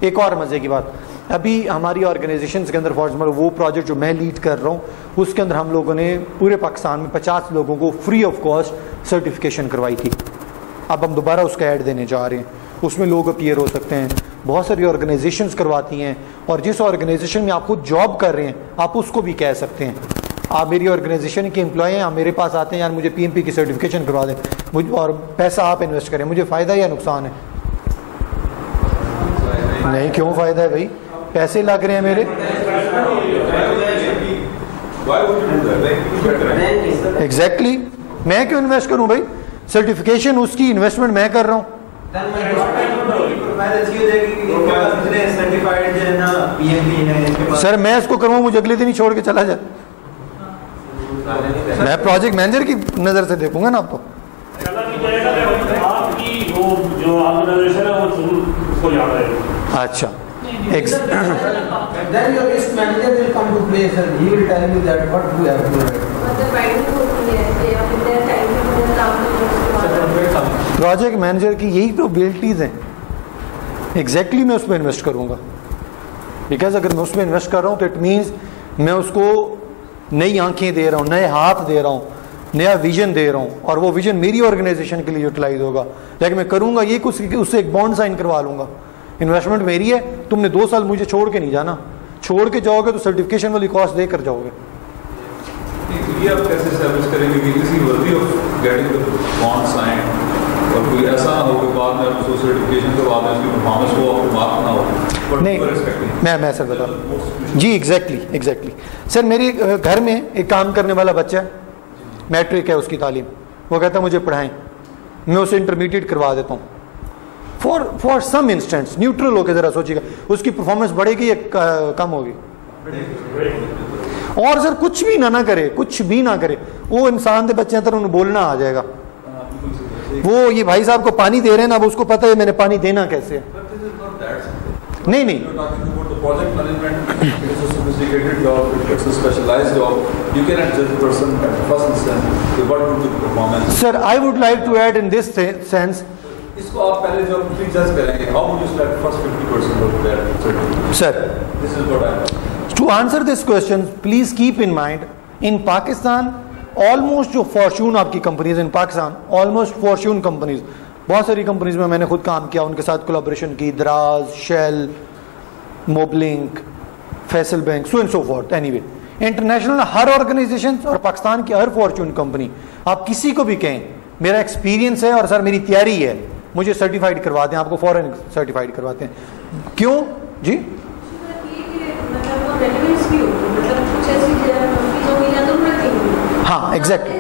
एक और मजे की बात, अभी हमारी ऑर्गेनाइजेशन के अंदर फॉर एग्जाम्पल वो प्रोजेक्ट जो मैं लीड कर रहा हूँ, उसके अंदर हम लोगों ने पूरे पाकिस्तान में 50 लोगों को फ्री ऑफ कॉस्ट सर्टिफिकेशन करवाई थी। अब हम दोबारा उसका ऐड देने जा रहे हैं, उसमें लोग अपीयर हो सकते हैं, बहुत सारी ऑर्गेनाइजेशंस करवाती हैं, और जिस ऑर्गेनाइजेशन में आप खुद जॉब कर रहे हैं आप उसको भी कह सकते हैं, आप मेरी ऑर्गेनाइजेशन के एम्प्लॉय हैं, आप मेरे पास आते हैं, यार मुझे PMP की सर्टिफिकेशन करवा दें, मुझे और पैसा आप इन्वेस्ट करें, मुझे फ़ायदा या नुकसान है? नहीं, क्यों फ़ायदा है भाई, पैसे लग रहे हैं मेरे। एग्जैक्टली, मैं क्यों इन्वेस्ट करूं भाई? सर्टिफिकेशन उसकी, इन्वेस्टमेंट मैं कर रहा हूं। सर मैं इसको करूँ, मुझे अगले दिन ही छोड़ के चला जाए, मैं प्रोजेक्ट मैनेजर की नजर से देखूंगा ना आपको। अच्छा, Then your risk manager will come to place and he will tell you that what you have to do. Project manager की यही तो एबिलिटीज हैं। एग्जैक्टली मैं उसमें इन्वेस्ट करूंगा, बिकॉज अगर मैं उसमें इन्वेस्ट कर रहा हूं तो इट मीन्स मैं उसको नई आंखें दे रहा हूं, नए हाथ दे रहा हूं, नया विजन दे रहा हूं, और वो विजन मेरी ऑर्गेनाइजेशन के लिए यूटिलाइज होगा। लेकिन मैं करूंगा ये कुछ, उससे एक बॉन्ड साइन करवा लूंगा, इन्वेस्टमेंट मेरी है, तुमने 2 साल मुझे छोड़ के नहीं जाना, छोड़ के जाओगे तो सर्टिफिकेशन वाली कॉस्ट दे कर जाओगे। ये आप कैसे एस्टैब्लिश करेंगे कि किसी worthy of getting the bond sign, और कोई ऐसा ना हो कि बाद में आप उस सर्टिफिकेशन के बाद उसकी परफॉर्मेंस को आपको मार्क ना हो? नहीं, मैं सर बता जी, एग्जैक्टली सर, मेरे घर में एक काम करने वाला बच्चा है, मैट्रिक है उसकी तालीम, वो कहता है मुझे पढ़ाएं, मैं उसे इंटरमीडिएट करवा देता हूँ। फॉर सम इंस्टेंस न्यूट्रल होकर जरा सोचिएगा, उसकी परफॉर्मेंस बढ़ेगी या कम होगी? और सर कुछ भी ना करे, कुछ भी ना करे, वो इंसान के बच्चे तरह उन्हें बोलना आ जाएगा। वो ये भाई साहब को पानी दे रहे हैं ना, अब उसको पता है मैंने पानी देना कैसे है। नहीं project management is a sophisticated job, it's a specialized job. You cannot judge the person at the first instance what would be the performance. Sir, I would like to add in this sense. इसको आप पहले जो pre जज करेंगे, how would you select first 50% of that? Sir, this is what I am. To answer this question, please keep in mind, in Pakistan, almost जो Fortune आपकी companies in Pakistan, almost Fortune companies, बहुत सारी companies में मैंने खुद काम किया, उनके साथ कोलैबोरेशन की, Daraz, Shell, Mobilink, Faysal bank, so and so forth. Anyway, international हर ऑर्गेनाइजेशन और पाकिस्तान की हर फॉर्च्यून कंपनी, आप किसी को भी कहें मेरा एक्सपीरियंस है और सर मेरी तैयारी है, मुझे सर्टिफाइड करवाते हैं, आपको फॉरेन सर्टिफाइड करवाते हैं। क्यों जी? हाँ एग्जैक्टली,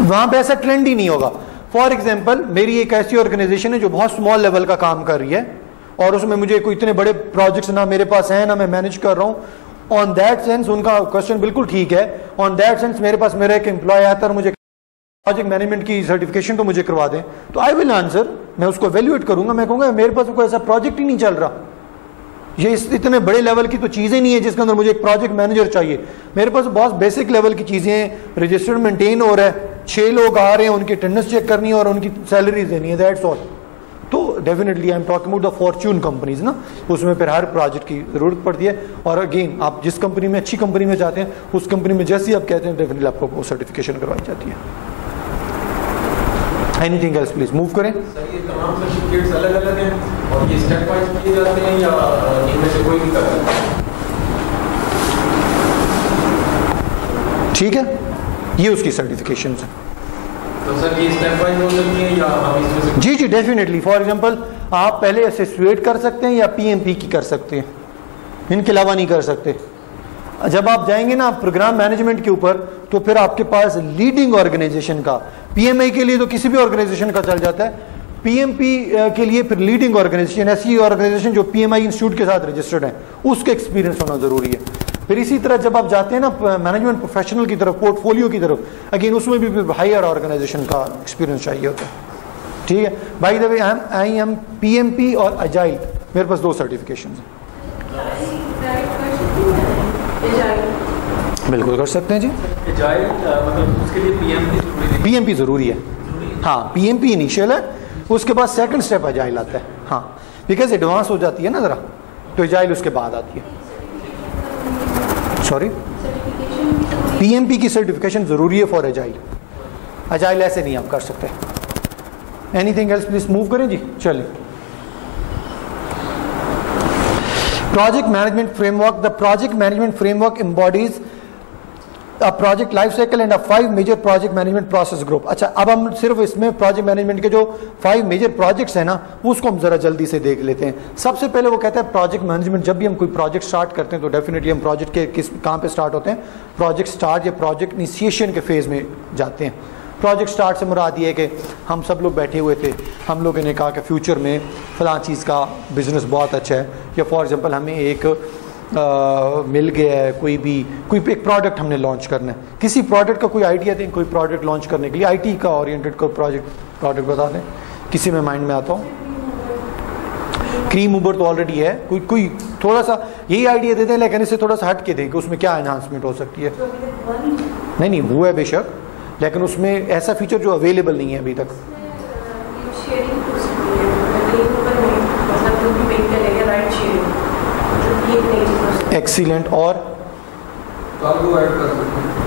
वहां पे ऐसा ट्रेंड ही नहीं होगा। फॉर एग्जाम्पल, मेरी एक ऐसी ऑर्गेनाइजेशन है जो बहुत स्मॉल लेवल का काम कर रही है और उसमें मुझे कोई इतने बड़े प्रोजेक्ट्स ना मेरे पास हैं ना मैं मैनेज कर रहा हूँ। ऑन दैट सेंस उनका क्वेश्चन बिल्कुल ठीक है। ऑन दैट सेंस मेरे पास मेरा एक एम्प्लॉय आता है और मुझे प्रोजेक्ट मैनेजमेंट की सर्टिफिकेशन तो मुझे करवा दें, तो आई विल आंसर, मैं उसको एवेल्युएट करूंगा, मैं कहूँगा मेरे पास कोई ऐसा प्रोजेक्ट ही नहीं चल रहा, ये इतने बड़े लेवल की तो चीज़ें नहीं है जिसके अंदर मुझे एक प्रोजेक्ट मैनेजर चाहिए। मेरे पास बहुत बेसिक लेवल की चीज़ें हैं, रजिस्टर्ड मेंटेन हो रहा है, 6 लोग आ रहे हैं, उनकी अटेंडेंस चेक करनी है और उनकी सैलरी देनी है, दैट्स ऑल। तो definitely I am talking about the Fortune companies ना, उसमें फिर हर प्रोजेक्ट की जरूरत पड़ती है। और अगेन, आप जिस कंपनी में अच्छी कंपनी में जाते हैं, उस कंपनी में जैसे ही आप कहते हैं डेफिनेटली आपको वो सर्टिफिकेशन करवाई जाती है। एनीथिंग एल्स प्लीज मूव करें। सर ये तमाम सर्टिफिकेट्स अलग अलग हैं और ये स्टेप वाइज किए जाते हैं या इनमें से कोई भी कर सकता है? ठीक है, ये उसकी सर्टिफिकेशन है। तो सर ये स्टेप वाइज हो सकती है या हम इसमें से? जी डेफिनेटली। फॉर एग्जांपल, आप पहले एसेसुएट कर सकते हैं या पीएमपी की कर सकते हैं, इनके अलावा नहीं कर सकते। जब आप जाएंगे ना प्रोग्राम मैनेजमेंट के ऊपर, तो फिर आपके पास लीडिंग ऑर्गेनाइजेशन का, पीएमआई के लिए तो किसी भी ऑर्गेनाइजेशन का चल जाता है, पीएमपी के लिए फिर लीडिंग ऑर्गेनाइजेशन, ऐसी ऑर्गेनाइजेशन जो पीएमआई इंस्टीट्यूट के साथ रजिस्टर्ड है, उसका एक्सपीरियंस होना जरूरी है। फिर इसी तरह जब आप जाते हैं ना मैनेजमेंट प्रोफेशनल की तरफ, पोर्टफोलियो की तरफ, अगेन उसमें भी हायर ऑर्गेनाइजेशन का एक्सपीरियंस चाहिए होता है। ठीक है, bye the way I am PMP और अजाइल, मेरे पास 2 सर्टिफिकेशन हैं। बिल्कुल कर सकते हैं जी। मतलब उसके लिए पीएमपी जरूरी है। हाँ, पीएमपी इनिशियल है, उसके बाद सेकंड स्टेप अजाइल आता है। हाँ, बिकॉज एडवांस हो जाती है ना जरा, तो अजाइल उसके बाद आती है। सॉरी, पीएमपी की सर्टिफिकेशन जरूरी है फॉर अजाइल, अजाइल ऐसे नहीं आप कर सकते। एनीथिंग एल्स प्लीज मूव करें जी। चलिए, project management framework. The project management framework embodies a project life cycle and a 5 major project management process group. अच्छा, अब हम सिर्फ इसमें प्रोजेक्ट मैनेजमेंट के जो 5 मेजर प्रोजेक्ट्स हैं ना, उसको हम जरा जल्दी से देख लेते हैं। सबसे पहले वो कहता है प्रोजेक्ट मैनेजमेंट, जब भी हम कोई प्रोजेक्ट स्टार्ट करते हैं तो डेफिनेटली हम प्रोजेक्ट के कहाँ पे स्टार्ट होते हैं, प्रोजेक्ट स्टार्ट या प्रोजेक्ट इनिशिएशन के फेज में जाते हैं। प्रोजेक्ट स्टार्ट से मुराद ये है कि हम सब लोग बैठे हुए थे, हम लोगों ने कहा कि फ्यूचर में फ़लाँ चीज़ का बिज़नेस बहुत अच्छा है, या फॉर एग्जांपल हमें एक मिल गया है कोई एक प्रोडक्ट हमने लॉन्च करना है, किसी प्रोडक्ट का कोई आइडिया दें, कोई प्रोडक्ट लॉन्च करने के लिए आईटी का ओरिएंटेड कोई प्रोडक्ट बता दें, किसी में माइंड में आता हो। क्रीम ऊबर तो ऑलरेडी है, कोई थोड़ा सा यही आइडिया दे दें, लेकिन इससे थोड़ा सा हट के दें कि उसमें क्या एनहांसमेंट हो सकती है। नहीं वो है बेशक, लेकिन उसमें ऐसा फीचर जो अवेलेबल नहीं है अभी तक। एक्सीलेंट, और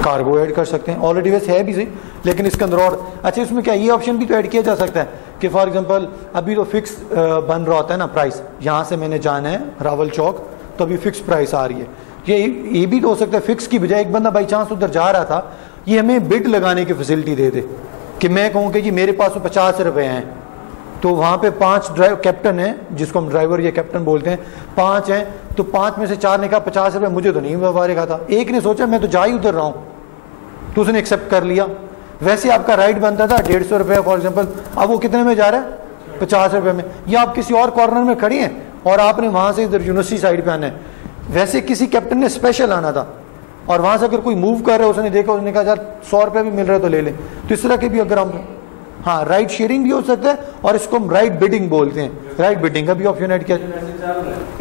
कार्गो ऐड कर सकते हैं, ऑलरेडी वैसे है भी सही, लेकिन इसके अंदर और अच्छा इसमें क्या ये ऑप्शन भी तो ऐड किया जा सकता है कि फॉर एग्जांपल अभी तो फिक्स बन रहा होता है ना प्राइस, यहाँ से मैंने जाना है रावल चौक तो अभी फिक्स प्राइस आ रही है, ये भी तो हो सकता है फिक्स की बजाय एक बंदा बाई चांस उधर जा रहा था, ये हमें बिड लगाने की फैसिलिटी दे दे कि मैं कहूँ कि जी मेरे पास तो 50 रुपये हैं, तो वहाँ पे 5 कैप्टन हैं जिसको हम ड्राइवर या कैप्टन बोलते हैं, 5 हैं, तो 5 में से 4 ने कहा 50 रुपये मुझे तो नहीं व्यवहारिक था, एक ने सोचा मैं तो जा ही उधर रहा हूँ, तो उसने एक्सेप्ट कर लिया। वैसे आपका राइड बनता था 150 रुपये फॉर एग्जाम्पल, अब वो कितने में जा रहा है 50 रुपये में, या आप किसी और कॉर्नर में खड़ी हैं और आपने वहाँ से इधर यूनिवर्सिटी साइड पे आना है, वैसे किसी कैप्टन ने स्पेशल आना था और वहाँ से अगर कोई मूव कर रहा है उसने देखा, उसने कहा यार 100 रुपये भी मिल रहा है तो ले लें, तो इस तरह के भी अगर हम हाँ राइड शेयरिंग भी हो सकता है, और इसको हम राइड बिडिंग बोलते हैं, राइड बिडिंग का भी ऑप्शन ऐड किया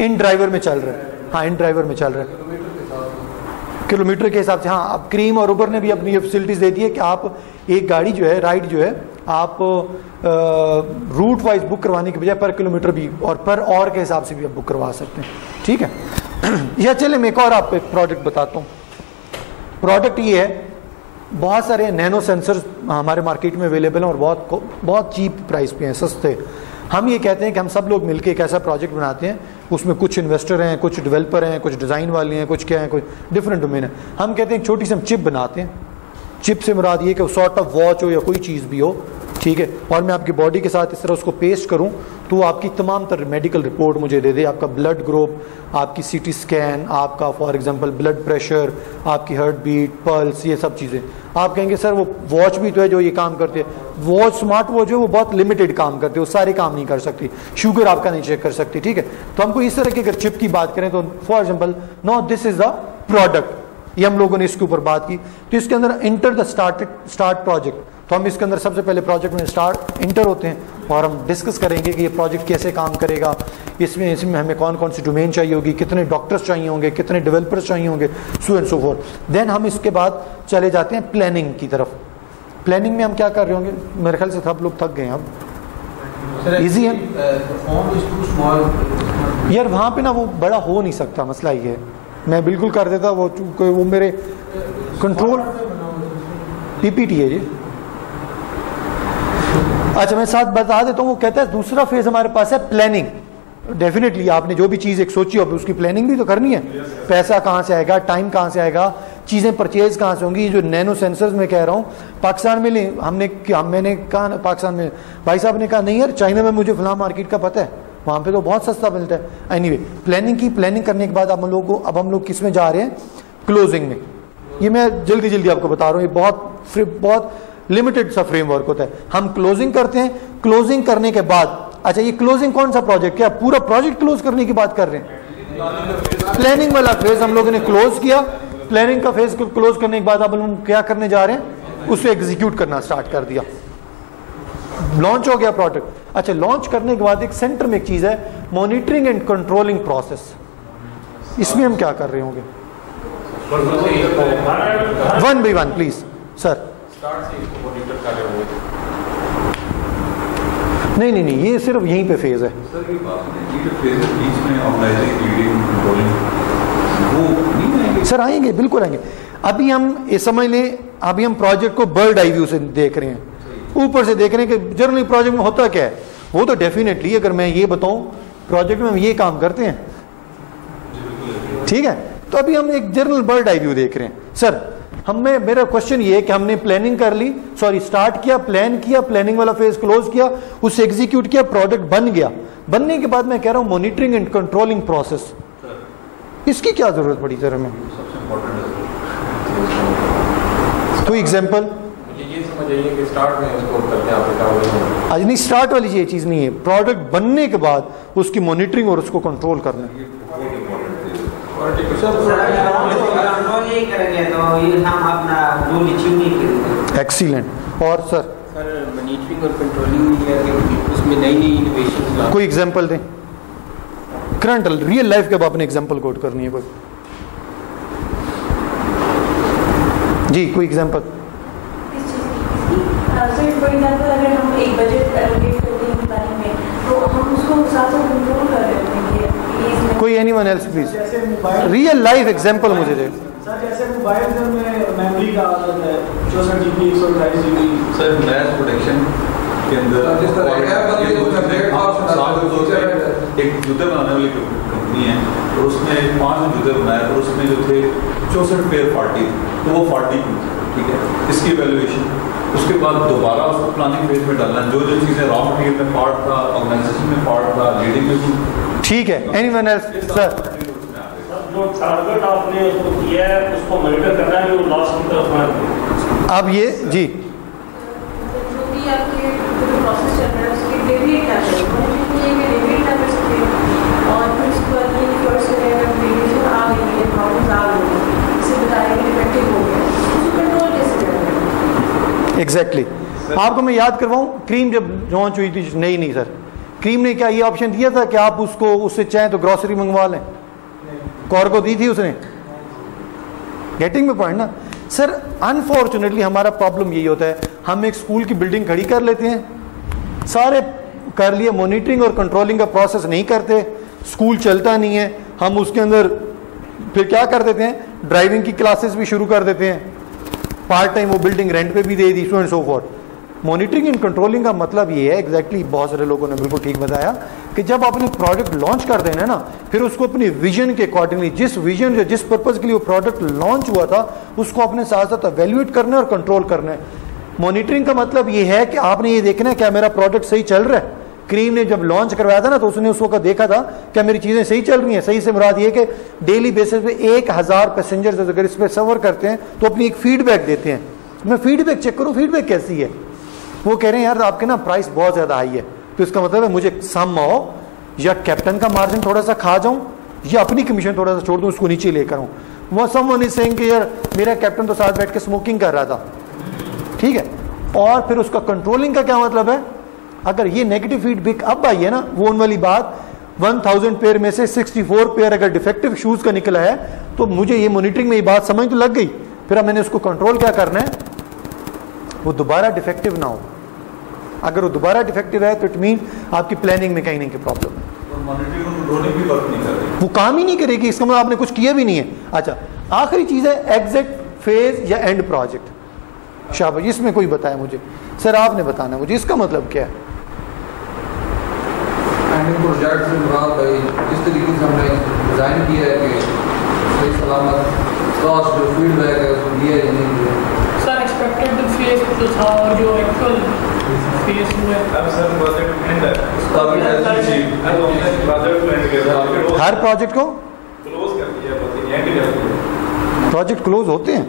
इन ड्राइवर में चल रहा है। हाँ इन ड्राइवर में चल रहा है किलोमीटर के हिसाब से। हाँ अब क्रीम और उबर ने भी अपनी फैसिलिटीज दे दी है कि आप एक गाड़ी जो है राइड जो है आप रूट वाइज बुक करवाने के बजाय पर किलोमीटर भी और पर आवर के हिसाब से भी आप बुक करवा सकते हैं, ठीक है। या चले मैं एक और आपको एक प्रोडक्ट बताता हूँ। प्रोडक्ट ये है, बहुत सारे नैनो सेंसर्स हमारे मार्केट में अवेलेबल हैं और बहुत चीप प्राइस पे हैं, सस्ते। हम ये कहते हैं कि हम सब लोग मिलके एक ऐसा प्रोजेक्ट बनाते हैं, उसमें कुछ इन्वेस्टर हैं, कुछ डेवलपर हैं, कुछ डिज़ाइन वाले हैं, कुछ क्या है, कोई डिफरेंट डोमेन है। हम कहते हैं एक छोटी सी हम चिप बनाते हैं, चिप से मुराद ये कि सॉर्ट ऑफ वॉच हो या कोई चीज़ भी हो, ठीक है, और मैं आपकी बॉडी के साथ इस तरह उसको पेस्ट करूं तो वो आपकी तमाम तरह मेडिकल रिपोर्ट मुझे दे दे, आपका ब्लड ग्रुप, आपकी सीटी स्कैन, आपका फॉर एग्जांपल ब्लड प्रेशर, आपकी हार्ट बीट, पल्स, ये सब चीज़ें। आप कहेंगे सर वो वॉच भी तो है जो ये काम करते हैं, वॉच स्मार्ट वॉच है वो बहुत लिमिटेड काम करते हैं, वो सारे काम नहीं कर सकती, शुगर आपका नहीं चेक कर सकती, ठीक है। तो हमको इस तरह की अगर चिप की बात करें तो for example no this is the product, ये हम लोगों ने इसके ऊपर बात की। तो इसके अंदर इंटर द स्टार्ट प्रोजेक्ट, तो हम इसके अंदर सबसे पहले प्रोजेक्ट में स्टार्ट इंटर होते हैं और हम डिस्कस करेंगे कि ये प्रोजेक्ट कैसे काम करेगा, इसमें हमें कौन कौन सी डोमेन चाहिए होगी, कितने डॉक्टर्स चाहिए होंगे, कितने डेवलपर्स चाहिए होंगे, so and so forth. Then हम इसके बाद चले जाते हैं प्लानिंग की तरफ। प्लानिंग में हम क्या कर रहे होंगे, मेरे ख्याल से सब लोग थक गए हैं अब, ईजी है यार, वहाँ पे ना वो बड़ा हो नहीं सकता, मसला ये है, मैं बिल्कुल कर देता वो मेरे कंट्रोल पीपीटी है जी। अच्छा मैं साथ बता देता हूँ, वो कहता है दूसरा फेज हमारे पास है प्लानिंग। डेफिनेटली आपने जो भी चीज़ एक सोची हो उसकी प्लानिंग भी तो करनी है, पैसा कहाँ से आएगा, टाइम कहाँ से आएगा, चीज़ें परचेज कहाँ से होंगी। जो नैनो सेंसर्स में कह रहा हूँ पाकिस्तान में मैंने कहा पाकिस्तान में, भाई साहब ने कहा नहीं यार चाइना में मुझे फलां मार्केट का पता है, वहाँ पे तो बहुत सस्ता मिलता है। एनीवे प्लानिंग करने के बाद अब हम लोग किस में जा रहे हैं, क्लोजिंग में। ये मैं जल्दी आपको बता रहा हूँ, ये बहुत लिमिटेड सा फ्रेमवर्क होता है। हम क्लोजिंग करते हैं, क्लोजिंग करने के बाद अच्छा ये क्लोजिंग कौन सा प्रोजेक्ट, क्या पूरा प्रोजेक्ट क्लोज करने की बात कर रहे हैं? प्लानिंग वाला फेज हम लोगों ने क्लोज किया, प्लानिंग का फेज क्लोज करने के बाद अब हम क्या करने जा रहे हैं, उसे एग्जीक्यूट करना स्टार्ट कर दिया, लॉन्च हो गया प्रोडक्ट। अच्छा लॉन्च करने के बाद एक सेंटर में एक चीज है मॉनिटरिंग एंड कंट्रोलिंग प्रोसेस, इसमें हम क्या कर रहे होंगे? 1 by 1 प्लीज सर। नहीं ये सिर्फ यहीं पे फेज है सर। ये बात नहीं, ये फेज है बीच में ऑर्गेनाइजिंग, लीडिंग, कंट्रोलिंग, वो नहीं आएंगे सर? आएंगे, बिल्कुल आएंगे। अभी हम ये समझ लें, अभी हम प्रोजेक्ट को बर्ड आई व्यू से देख रहे हैं, ऊपर से देख रहे हैं कि जनरली प्रोजेक्ट में होता क्या है। वो तो डेफिनेटली अगर मैं ये बताऊं प्रोजेक्ट में हम ये काम करते हैं, ठीक है, तो अभी हम एक जनरल बर्ड आई व्यू देख रहे हैं। सर मेरा क्वेश्चन ये है कि हमने प्लानिंग कर ली, सॉरी स्टार्ट किया, प्लान किया, प्लानिंग वाला फेज क्लोज किया, उसे एग्जीक्यूट किया, प्रोडक्ट बन गया, बनने के बाद मैं कह रहा हूं मॉनिटरिंग एंड कंट्रोलिंग प्रोसेस, इसकी क्या जरूरत पड़ी सर हमें? कोई एग्जांपल? ये समझ आइए कि स्टार्ट में उसको करते हैं आप आज नहीं, स्टार्ट वाली ये चीज नहीं है, प्रोडक्ट बनने के बाद उसकी मॉनिटरिंग और उसको कंट्रोल करना है। एक्सीलेंट। और सर मॉनिटरिंग और कंट्रोलिंग उसमें नई नई इनोवेशन, कोई एग्जांपल दें, करंट रियल लाइफ के बाद अपने एग्जांपल कोट करनी है कोई जी, कोई एग्जांपल? फॉर एग्जांपल अगर हम एक बजट एलोकेट करते हैं प्लानिंग में, तो हम उसको साथ साथ कंट्रोल कर रहे हैं। कोई anyone else please, real life example मुझे दे। सर जैसे मोबाइल में मेमोरी का आदत है 64 GB 128 GB, sir match protection के अंदर जिस तरह एक जूते बनाने वाली कंपनी है और उसने 5 जूते बनाए और उसमें जो थे 64 पेयर फाटी, तो वो फाटी ठीक है, इसकी वैल्यूएशन उसके बाद दोबारा उसको प्लानिंग फेज में डालना, जो जो चीजें रॉ मटेरियल में पार्ट था, ऑर्गेनाइजेशन में पार्ट था, लीडिंग में, ठीक है। Anyone else sir? जो टारगेट आपने उसको किया है उसको मॉनिटर करना है, वो लास्ट की तरफ है। अब ये जी जो भी आपके प्रोसेस चल रहा है उसके डेविएट ना करें, डेविएट ना कर सकते, और फिर उसके बाद ये फर्स्ट अगर वेरिएशन आ गई है, प्रॉब्लम्स आ गई है, इसे बताएंगे डिफेक्टिव हो गया, उसको कंट्रोल कैसे करेंगे? एग्जैक्टली। आपको मैं याद करवाऊं, क्रीम जब लॉन्च हुई थी, नहीं सर, क्रीम ने क्या ये ऑप्शन दिया था कि आप उसको उससे चाहें तो ग्रोसरी मंगवा लें? कौर को दी थी उसने? गेटिंग में पॉइंट ना सर। अनफॉर्चुनेटली हमारा प्रॉब्लम यही होता है, हम एक स्कूल की बिल्डिंग खड़ी कर लेते हैं, सारे कर लिए, मॉनिटरिंग और कंट्रोलिंग का प्रोसेस नहीं करते, स्कूल चलता नहीं है, हम उसके अंदर फिर क्या कर देते हैं, ड्राइविंग की क्लासेस भी शुरू कर देते हैं, पार्ट टाइम वो बिल्डिंग रेंट पे भी दे दी, so and so forth. Monitoring and controlling का मतलब ये है, एग्जैक्टली बहुत सारे लोगों ने बिल्कुल ठीक बताया कि जब आप अपने प्रोडक्ट लॉन्च कर देना ना, फिर उसको अपनी विजन के अकॉर्डिंगली, जिस विजन या जिस पर्पज के लिए वो प्रोडक्ट लॉन्च हुआ था, उसको अपने साथ साथ एवेल्युएट करना है और कंट्रोल करना है। मॉनिटरिंग का मतलब ये है कि आपने ये देखना है क्या मेरा प्रोडक्ट सही चल रहा है। क्रीम ने जब लॉन्च करवाया था ना, तो उसने उस वक्त देखा था क्या मेरी चीजें सही चल रही हैं। सही से मुराद ये कि डेली बेसिस पे 1000 पैसेंजर्स अगर इस पर सफर करते हैं तो अपनी एक फीडबैक देते हैं, मैं फीडबैक चेक करूँ फीडबैक कैसी है। वो कह रहे हैं यार आपके ना प्राइस बहुत ज्यादा हाई है, तो इसका मतलब है मुझे सम आओ, या कैप्टन का मार्जिन थोड़ा सा खा जाऊं, या अपनी कमीशन थोड़ा सा छोड़ दूं, उसको नीचे लेकर आऊं। वो समवन इज सेइंग कि यार मेरा कैप्टन तो साथ बैठ के स्मोकिंग कर रहा था, ठीक है। और फिर उसका कंट्रोलिंग का क्या मतलब है, अगर ये नेगेटिव फीडबैक अब आई है ना, वो उन वाली बात 1000 पेयर में से 64 पेयर अगर डिफेक्टिव शूज का निकला है, तो मुझे ये मॉनिटरिंग में ये बात समझ तो लग गई, फिर अब मैंने उसको कंट्रोल क्या करना है, वो दोबारा डिफेक्टिव ना हो। अगर वो दोबारा डिफेक्टिव है तो इट मीन आपकी प्लानिंग में कहीं नहीं की प्रॉब्लम है, वो काम ही नहीं करेगी, इसका मतलब आपने कुछ किया भी नहीं है। अच्छा, आखिरी चीज है एग्जिट फेज या एंड प्रोजेक्ट। शाबाश, इसमें कोई बताया मुझे, सर आपने बताना मुझे इसका मतलब क्या है। एंडिंग प्रोजेक्ट से मुराद भाई जिस तरीके से हमने डिज़ाइन किया है कि सही सलामत कॉस्ट जो फीडबैक है उसको दिया या नहीं दिया। सर एक्सपेक्टेड फेस जो था और जो एक्चुअल फेस हुआ है, अब सर प्रोजेक्ट एंड है उसका भी हर प्रोजेक्ट को क्लोज कर दिया, एंड कर दिया। प्रोजेक्ट क्लोज होते हैं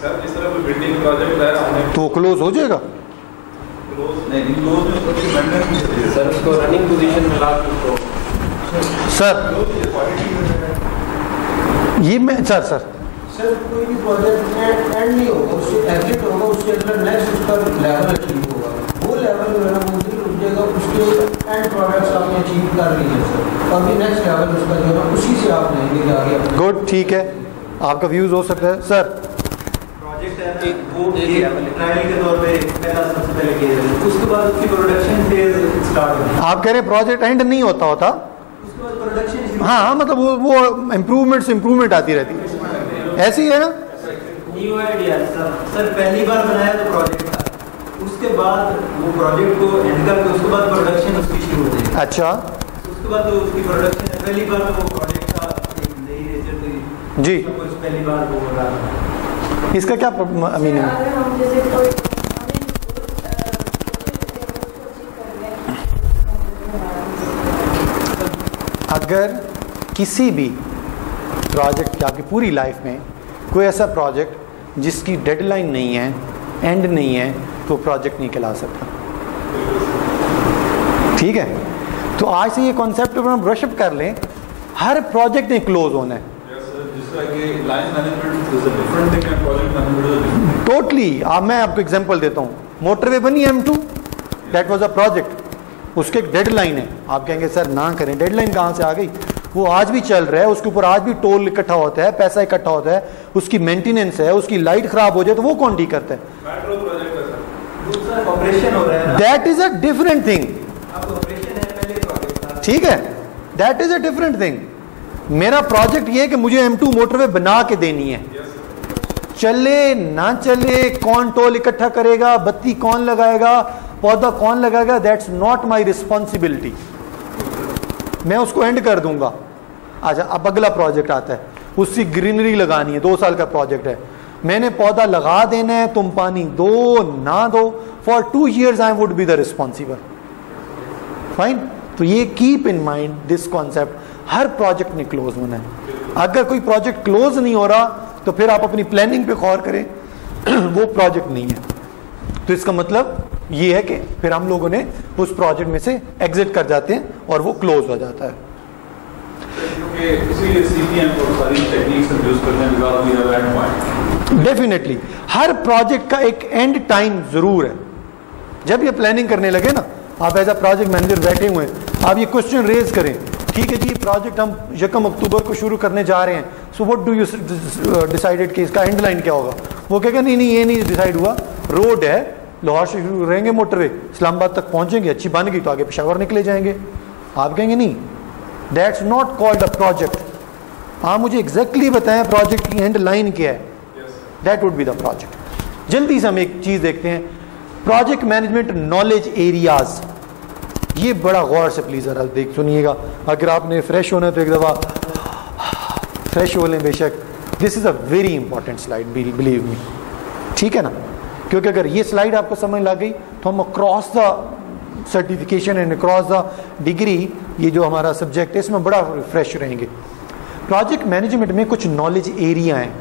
सर, जिस तरह कोई बिल्डिंग प्रोजेक्ट है हमने तो क्लोज हो जाएगा। नहीं, क्लोज में उसकी मेंटेनेंस भी चाहिए सर, उसको रनिंग पोजीशन में ला के उसको सर ये मैं सर कोई भी प्रोजेक्ट एंड नहीं होगा, उससे एग्जिट होगा, उसके अंदर नेक्स्ट उसका लेवल अचीव होगा, वो लेवल जो है ना मंजिल रुक जाएगा, उसके एंड प्रोडक्ट्स आपने अचीव कर लिए सर, और भी नेक्स्ट लेवल उसका जो है ना उसी से आप लेंगे आगे। गुड, ठीक है, आपका व्यूज हो सकता है। सर प्रोजेक्ट है ना, वो ट्रायल के तौर पे पहला सबसे पहले किया जाता है, उसके बाद उसकी प्रोडक्शन फेज स्टार्ट होती है। आप कह रहे हैं प्रोजेक्ट एंड नहीं होता उसके बाद प्रोडक्शन, हाँ मतलब वो इम्प्रूवमेंट आती रहती है, ऐसी है ना। न्यू आइडिया सर पहली बार बनाया तो प्रोजेक्ट था, उसके बाद वो प्रोजेक्ट को एंड करके उसके बाद प्रोडक्शन उसकी शुरू हो जाएगी। अच्छा, उसके बाद तो उसकी प्रोडक्शन है, पहली बार तो वो प्रोजेक्ट का एक नई नेचर थी जी, कुछ पहली बार वो हो रहा था। इसका क्या मीनिंग है? अगर हम जैसे कोई अगर किसी भी प्रोजेक्ट की आपकी पूरी लाइफ में कोई ऐसा प्रोजेक्ट जिसकी डेडलाइन नहीं है, एंड नहीं है, तो प्रोजेक्ट नहीं कहला सकता। ठीक है, तो आज से ये कॉन्सेप्ट हम ब्रशअप कर लें, हर प्रोजेक्ट ने क्लोज होना है। टोटली। अब मैं आपको एग्जांपल देता हूँ, मोटरवे बनी M2, that was a project, उसके एक डेडलाइन है। आप कहेंगे सर ना करें, डेडलाइन कहाँ से आ गई? वो आज भी चल रहा है, उसके ऊपर आज भी टोल इकट्ठा होता है, पैसा इकट्ठा होता है, उसकी मेंटेनेंस है, उसकी लाइट खराब हो जाए तो वो कौन ठीक करता है? ऑपरेशन हो रहा है, that is a different thing. Operation है, पहले प्रोजेक्ट। ठीक है, that is a different thing. मेरा प्रोजेक्ट ये है कि मुझे M2 मोटरवे बना के देनी है। चले ना चले, कौन टोल इकट्ठा करेगा, बत्ती कौन लगाएगा, पौधा कौन लगाएगा, दैट्स नॉट माई रिस्पॉन्सिबिलिटी। मैं उसको एंड कर दूंगा। अच्छा, अब अगला प्रोजेक्ट आता है, उसकी ग्रीनरी लगानी है, 2 साल का प्रोजेक्ट है, मैंने पौधा लगा देना है, तुम पानी दो ना दो, for 2 years I would be the responsible. Fine. तो ये keep in mind this concept, her project ने क्लोज होना है। अगर कोई प्रोजेक्ट क्लोज नहीं हो रहा तो फिर आप अपनी प्लानिंग पे गौर करें, वो प्रोजेक्ट नहीं है। तो इसका मतलब ये है कि फिर हम लोगों ने उस प्रोजेक्ट में से एग्जिट कर जाते हैं और वो क्लोज हो जाता है। डेफिनेटली हर प्रोजेक्ट का एक एंड टाइम जरूर है। जब ये प्लानिंग करने लगे ना, आप एज अ प्रोजेक्ट मैनेजर बैठे हुए हैं, आप ये क्वेश्चन रेज करें, ठीक है जी प्रोजेक्ट हम 1 अक्टूबर को शुरू करने जा रहे हैं, so what do you decided कि इसका एंड लाइन क्या होगा? वो कहेगा नहीं नहीं ये नहीं डिसाइड हुआ, रोड है, लाहौर से शुरू रहेंगे मोटरवे, इस्लामाबाद तक पहुंचेंगे, अच्छी बन गई तो आगे पेशावर निकले जाएंगे। आप कहेंगे नहीं, that's not called a project. आप मुझे एग्जैक्टली बताएं प्रोजेक्ट की एंड लाइन क्या है, that would be the project. जल्दी से हम एक चीज देखते हैं, प्रोजेक्ट मैनेजमेंट नॉलेज एरियाज। ये बड़ा गौर से प्लीज जरा देख सुनिएगा, अगर आपने फ्रेश होना है तो एक दफा फ्रेश हो लें बेशक। This is a very important slide, believe me, ठीक है ना? क्योंकि अगर ये स्लाइड आपको समझ लग गई तो हम across the certification and across the degree, ये जो हमारा सब्जेक्ट है इसमें बड़ा फ्रेश रहेंगे। प्रोजेक्ट मैनेजमेंट में कुछ नॉलेज एरिया हैं।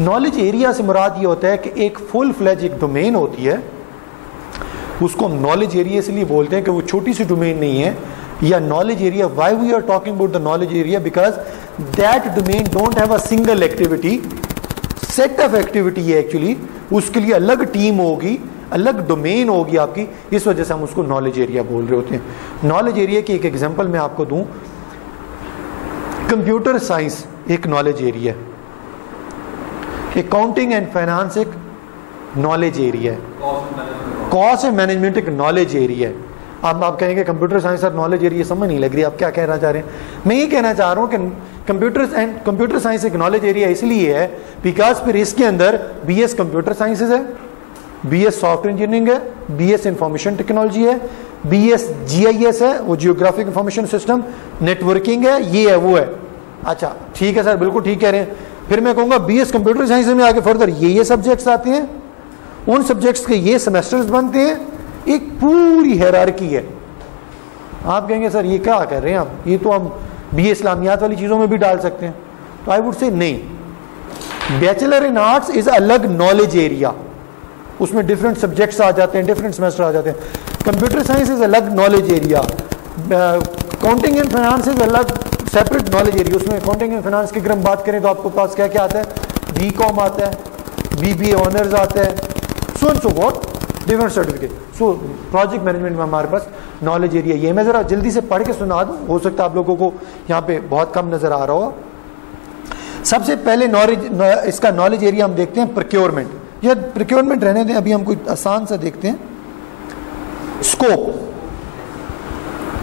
नॉलेज एरिया से मुराद ये होता है कि एक फुल फ्लेज एक डोमेन होती है, उसको हम नॉलेज एरिया इसलिए बोलते हैं कि वो छोटी सी डोमेन नहीं है, या knowledge area, why we are talking about the knowledge area, because that domain don't have a single activity, set of activity है एक्चुअली, उसके लिए अलग टीम होगी, अलग डोमेन होगी आपकी, इस वजह से हम उसको नॉलेज एरिया बोल रहे होते हैं। नॉलेज एरिया की एक एग्जांपल मैं आपको दूं, कंप्यूटर साइंस एक नॉलेज एरिया है, अकाउंटिंग एंड फाइनेंस एक नॉलेज एरिया है, कॉस्ट एंड मैनेजमेंट एक नॉलेज एरिया है। अब आप कहेंगे कंप्यूटर साइंस और नॉलेज एरिया समझ नहीं लग रही, आप क्या कहना चाह रहे हैं? मैं ये कहना चाह रहा हूँ कि कंप्यूटर साइंस एक नॉलेज एरिया इसलिए है बिकॉज फिर इसके अंदर BS कंप्यूटर साइंसेज है, BS सॉफ्टवेयर इंजीनियरिंग है, BS इंफॉर्मेशन टेक्नोलॉजी है, BS GIS है, वो जियोग्राफिक इंफॉर्मेशन सिस्टम, नेटवर्किंग है, ये है वो है। अच्छा ठीक है सर, बिल्कुल ठीक कह रहे हैं। फिर मैं कहूँगा BS कंप्यूटर साइंस में आगे फर्दर ये सब्जेक्ट्स आते हैं, उन सब्जेक्ट्स के ये सेमेस्टर्स बनते हैं, एक पूरी हायरार्की है। आप कहेंगे सर ये क्या कर रहे हैं आप, ये तो हम BA इस्लामियात वाली चीज़ों में भी डाल सकते हैं। तो आई वुड से नहीं, बैचलर इन आर्ट्स इज अलग नॉलेज एरिया, उसमें डिफरेंट सब्जेक्ट्स आ जाते हैं, डिफरेंट सेमेस्टर आ जाते हैं। कंप्यूटर साइंस इज अलग knowledge area, accounting and finance is अलग सेपरेट नॉलेज एरिया। उसमें अकाउंटिंग एंड फाइनेंस की अगर हम बात करें तो आपको पास क्या क्या आता है, BCom आता है, BBA ऑनर्स आता है, सो and so forth, different certificate. So project management में हमारे पास नॉलेज एरिया ये, मैं जरा जल्दी से पढ़ के सुना दूं, हो सकता है आप लोगों को यहाँ पे बहुत कम नजर आ रहा हो। सबसे पहले नॉलेज, इसका नॉलेज एरिया हम देखते हैं प्रोक्योरमेंट, या प्रोक्योरमेंट रहने दें, अभी हम कोई आसान सा देखते हैं, स्कोप,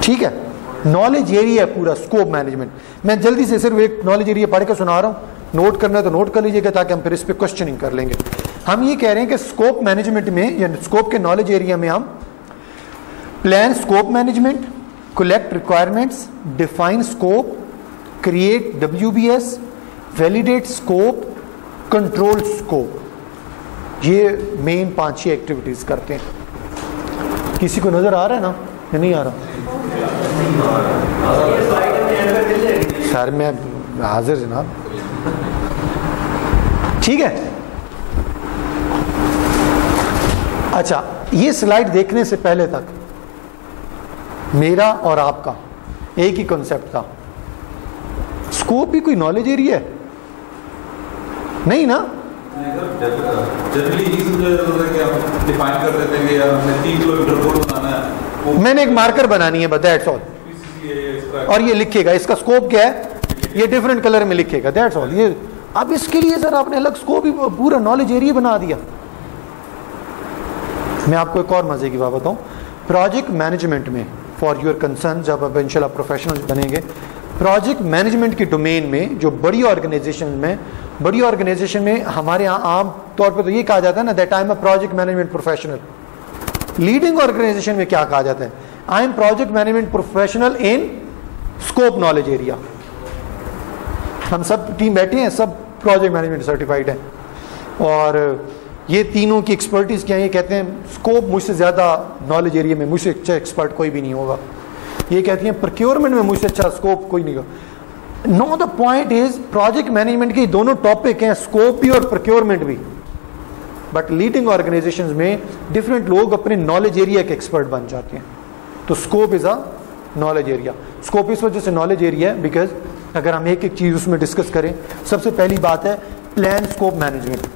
ठीक है, नॉलेज एरिया पूरा स्कोप मैनेजमेंट। मैं जल्दी से सिर्फ एक नॉलेज एरिया पढ़ के सुना रहा हूँ, नोट करना है तो नोट कर लीजिएगा ताकि हम फिर इस पर क्वेश्चनिंग कर लेंगे। हम ये कह रहे हैं कि स्कोप मैनेजमेंट में या स्कोप के नॉलेज एरिया में हम plan scope management, collect requirements, define scope, create WBS, validate scope, control scope, ये मेन 5-6 एक्टिविटीज करते हैं। किसी को नजर आ रहा है ना या नहीं आ रहा? सर मैं हाजिर जनाब, ठीक है। अच्छा, ये स्लाइड देखने से पहले तक मेरा और आपका एक ही कॉन्सेप्ट था। स्कोप भी कोई नॉलेज एरिया है नहीं ना? जनरली कि आप डिफाइन कर देते हैं कि यार हमने 3 किलोमीटर रोड बनाना है, मैंने एक मार्कर बनानी है, दैट्स ऑल, और ये लिखेगा इसका स्कोप क्या है, ये डिफरेंट कलर में लिखेगा, दैट्स ऑल। ये अब इसके लिए सर आपने अलग स्कोप ही पूरा नॉलेज एरिया बना दिया। मैं आपको एक और मजे की बात बताऊं, प्रोजेक्ट मैनेजमेंट में फॉर योर कंसर्न, जब अब इंशाल्लाह प्रोफेशनल बनेंगे, प्रोजेक्ट मैनेजमेंट की डोमेन में जो बड़ी ऑर्गेनाइजेशन में हमारे यहाँ आम तौर पे तो ये कहा जाता है ना, that I am a project management professional. Leading organization में क्या कहा जाता है, I am project management professional in scope knowledge area. हम सब टीम बैठे हैं, सब प्रोजेक्ट मैनेजमेंट सर्टिफाइड है, और ये तीनों की एक्सपर्टीज क्या है, ये कहते हैं स्कोप मुझसे ज़्यादा नॉलेज एरिया में मुझसे अच्छा एक्सपर्ट कोई भी नहीं होगा। ये कहती हैं प्रोक्योरमेंट में मुझसे अच्छा स्कोप कोई नहीं होगा। No, the point is project management के दोनों टॉपिक हैं, स्कोप भी और प्रोक्योरमेंट भी, बट लीडिंग ऑर्गेनाइजेशंस में डिफरेंट लोग अपने नॉलेज एरिया के एक्सपर्ट बन जाते हैं। तो scope is a knowledge area. Scope इस वजह से नॉलेज एरिया है बिकॉज अगर हम एक एक चीज़ उसमें डिस्कस करें, सबसे पहली बात है प्लान स्कोप मैनेजमेंट।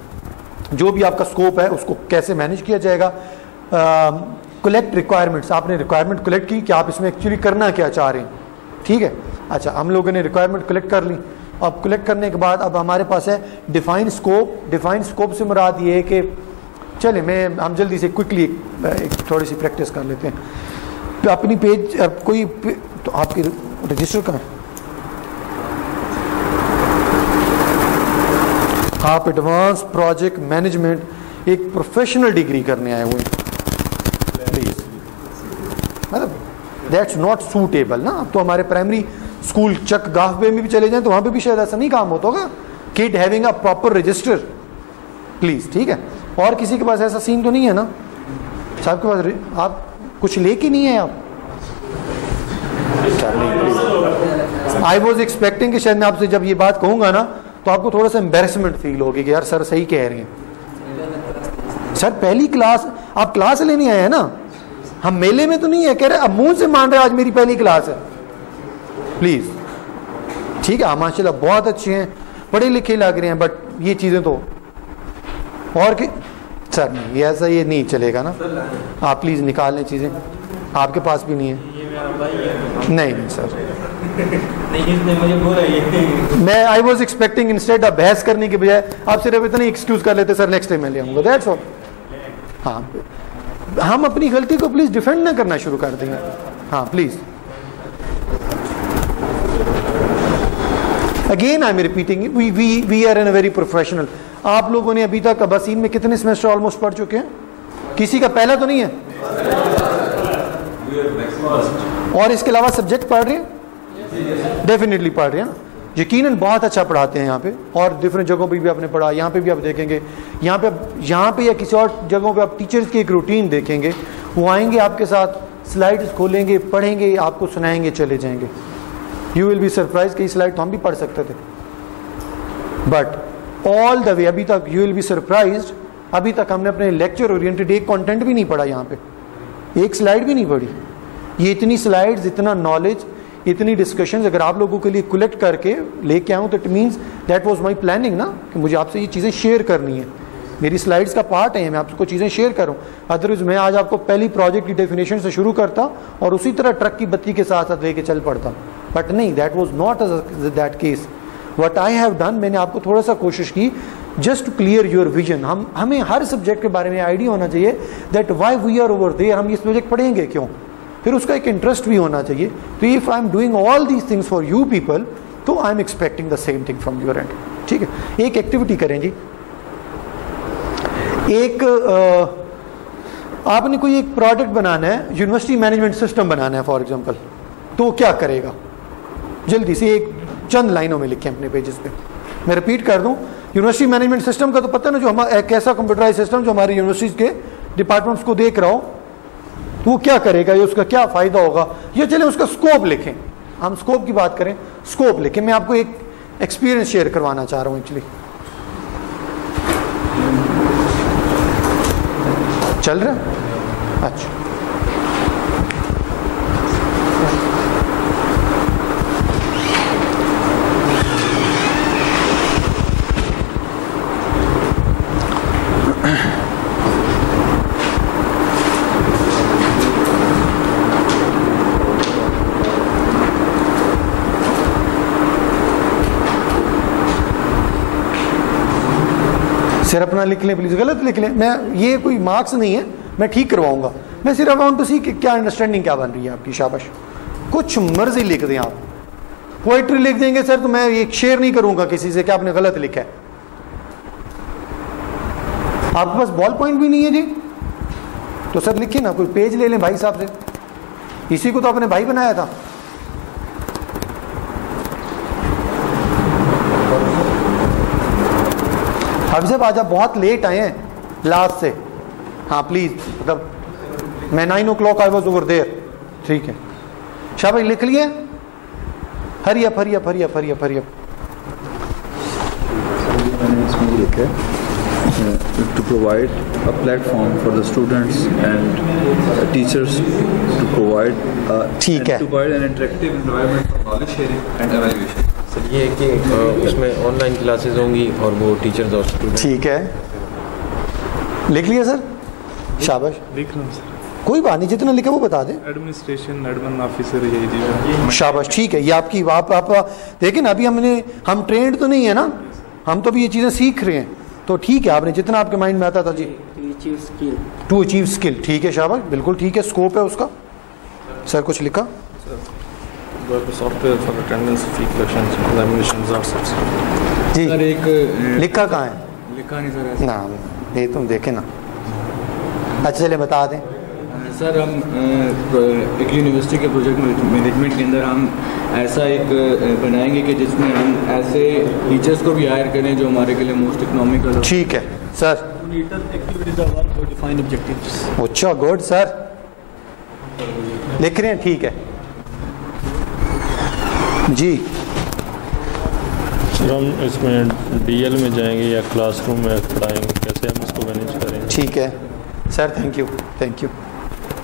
जो भी आपका स्कोप है उसको कैसे मैनेज किया जाएगा। कलेक्ट रिक्वायरमेंट्स, आपने रिक्वायरमेंट कलेक्ट की कि आप इसमें एक्चुअली करना क्या चाह रहे हैं, ठीक है। अच्छा, हम लोगों ने रिक्वायरमेंट कलेक्ट कर ली, अब कलेक्ट करने के बाद अब हमारे पास है डिफाइन स्कोप। डिफाइन स्कोप से मुराद ये है कि चले हम जल्दी से क्विकली थोड़ी सी प्रैक्टिस कर लेते हैं। तो अपनी पेज कोई तो आपकी रजिस्टर कहाँ, आप एडवांस प्रोजेक्ट मैनेजमेंट एक प्रोफेशनल डिग्री करने आए हुए हैं, प्लीज, मतलब दैट्स नॉट सूटेबल ना। अब तो हमारे प्राइमरी स्कूल चक गाफ में भी चले जाएं तो वहां पे भी शायद ऐसा नहीं काम होता होगा, kid having a proper register, please, ठीक है। और किसी के पास ऐसा सीन तो नहीं है ना साहब के पास, आप कुछ लेके नहीं है आप? आई वॉज एक्सपेक्टिंग कि शायद मैं आपसे जब ये बात कहूंगा ना तो आपको थोड़ा सा एम्बेरसमेंट फील होगी कि यार सर सही कह रहे हैं। सर पहली क्लास, आप क्लास लेने आए हैं ना, हम मेले में तो नहीं है, कह रहे अब मुंह से मान रहे आज मेरी पहली क्लास है, प्लीज, ठीक है। माशाल्लाह बहुत अच्छे हैं, पढ़े लिखे लग रहे हैं, बट ये चीजें तो और कि सर नहीं, ऐसा ये नहीं चलेगा ना। आप प्लीज निकाल लें चीजें, आपके पास भी नहीं है। नहीं सर, मुझे बोला ये मैं I was expecting instead of बहस करने के बजाय आप सिर्फ इतना एक्सक्यूज कर लेते, सर नेक्स्ट टाइम मैं ले आऊंगा, दैट्स ऑल। हाँ, हम अपनी गलती को प्लीज डिफेंड ना करना शुरू कर देंगे। हाँ please, again I am repeating, we are in a very professional. आप लोगों ने अभी तक अबासीन में कितने सेमेस्टर ऑलमोस्ट पढ़ चुके हैं? किसी का पहला तो नहीं है? और इसके अलावा सब्जेक्ट पढ़ रहे हैं? डेफिनेटली पढ़ रहे हैं, यकीनन बहुत अच्छा पढ़ाते हैं यहाँ पे, और डिफरेंट जगहों पे भी आपने पढ़ा, यहाँ पे भी आप देखेंगे, यहाँ पे या किसी और जगहों पे आप टीचर्स की एक रूटीन देखेंगे, वो आएंगे आपके साथ, स्लाइड्स खोलेंगे, पढ़ेंगे, आपको सुनाएंगे, चले जाएंगे। यू विल बी सरप्राइज कि स्लाइड तो हम भी पढ़ सकते थे, बट ऑल द वे अभी तक यू विल बी सरप्राइज्ड, अभी तक हमने अपने लेक्चर ओरिएंटेड एक कंटेंट भी नहीं पढ़ा, यहाँ पे एक स्लाइड भी नहीं पढ़ी। ये इतनी स्लाइड्स, इतना नॉलेज, इतनी डिस्कशंस अगर आप लोगों के लिए कलेक्ट करके लेके आऊँ तो it means that was my planning ना, कि मुझे आपसे ये चीज़ें शेयर करनी है, मेरी स्लाइड्स का पार्ट है, मैं आपको चीज़ें शेयर करूँ। अदरवाइज मैं आज आपको पहली प्रोजेक्ट की डेफिनेशन से शुरू करता और उसी तरह ट्रक की बत्ती के साथ साथ लेके चल पड़ता, बट नहीं, that was not that case. What I have done, मैंने आपको थोड़ा सा कोशिश की just to clear your vision. हमें हर सब्जेक्ट के बारे में आइडिया होना चाहिए that why we are over there, हम ये सब्जेक्ट पढ़ेंगे क्यों, फिर उसका एक इंटरेस्ट भी होना चाहिए। तो if I am doing all these things for you people, तो I am expecting the same thing from your end, ठीक है। एक एक्टिविटी करें जी, एक आपने कोई एक प्रोडक्ट बनाना है, यूनिवर्सिटी मैनेजमेंट सिस्टम बनाना है फॉर एग्जांपल, तो क्या करेगा? जल्दी से एक चंद लाइनों में लिखें अपने पेजेस पे। मैं रिपीट कर दूं, यूनिवर्सिटी मैनेजमेंट सिस्टम का तो पता है ना, जो हमारा एक ऐसा कंप्यूटराइज सिस्टम जो हमारी यूनिवर्सिटीज के डिपार्टमेंट्स को देख रहा हो, तो वो क्या करेगा, ये उसका क्या फायदा होगा, ये चले उसका स्कोप लिखें। हम स्कोप की बात करें, स्कोप लिखें। मैं आपको एक एक्सपीरियंस शेयर करवाना चाह रहा हूँ एक्चुअली। चल रहा है? अच्छा, सर अपना लिख लें प्लीज, गलत लिख लें, मैं ये कोई मार्क्स नहीं है, मैं ठीक करवाऊंगा। मैं सिर्फ वांट टू सी कि क्या अंडरस्टैंडिंग क्या बन रही है आपकी। शाबाश, कुछ मर्जी लिख दें आप। पोइट्री लिख देंगे सर तो मैं एक शेयर नहीं करूंगा किसी से कि आपने गलत लिखा है। आपके पास बॉल पॉइंट भी नहीं है जी, तो सर लिखिए ना, कोई पेज ले लें भाई साहब से। इसी को तो आपने भाई बनाया था। अभी साहब आज आप बहुत लेट आए हैं लास्ट से। हाँ प्लीज, मतलब मैं 9 o'clock I was over there. ठीक है शाबाश, लिख लिए। Hurry up hurry up hurry up hurry up hurry up. To provide a platform for the students and teachers to provide ठीक है, to provide an interactive environment for knowledge sharing and evaluation. Sir ये है कि उसमें online classes होंगी और वो teachers और स्टूडेंट्स। ठीक है, लिख लिया सर। शाबाश, लिख रहा हूँ सर। कोई बात नहीं, जितना लिखा वो बता दें। एडमिनिस्ट्रेशन एडमिन ऑफिसर यही दिया। शाबाश, ठीक है, ये आपकी आप देखें ना, अभी हम ट्रेंड तो नहीं है ना, हम तो भी ये चीज़ें सीख रहे हैं। तो ठीक है, आपने जितना आपके माइंड में आता था जी। टू अचीव स्किल, ठीक है शाबाश, बिल्कुल ठीक है, स्कोप है उसका। सर कुछ लिखा? Software for attendance fee collections examinations और सब्सिडी। जी सर एक लिखा कहाँ है? लिखा नहीं सर ना, ये तुम देखे ना। अच्छा चले बता दें सर। हम एक यूनिवर्सिटी के प्रोजेक्ट मैनेजमेंट के अंदर हम ऐसा एक बनाएंगे कि जिसमें हम ऐसे टीचर्स को भी हायर करें जो हमारे के लिए मोस्ट इकोनॉमिकल हो। ठीक है सर। अच्छा गुड सर, लिख रहे हैं, ठीक है जी। सर हम इसमें डीएल में जाएंगे या क्लासरूम में पढ़ाएंगे, कैसे हम इसको मैनेज करेंगे? ठीक है sir, thank you thank you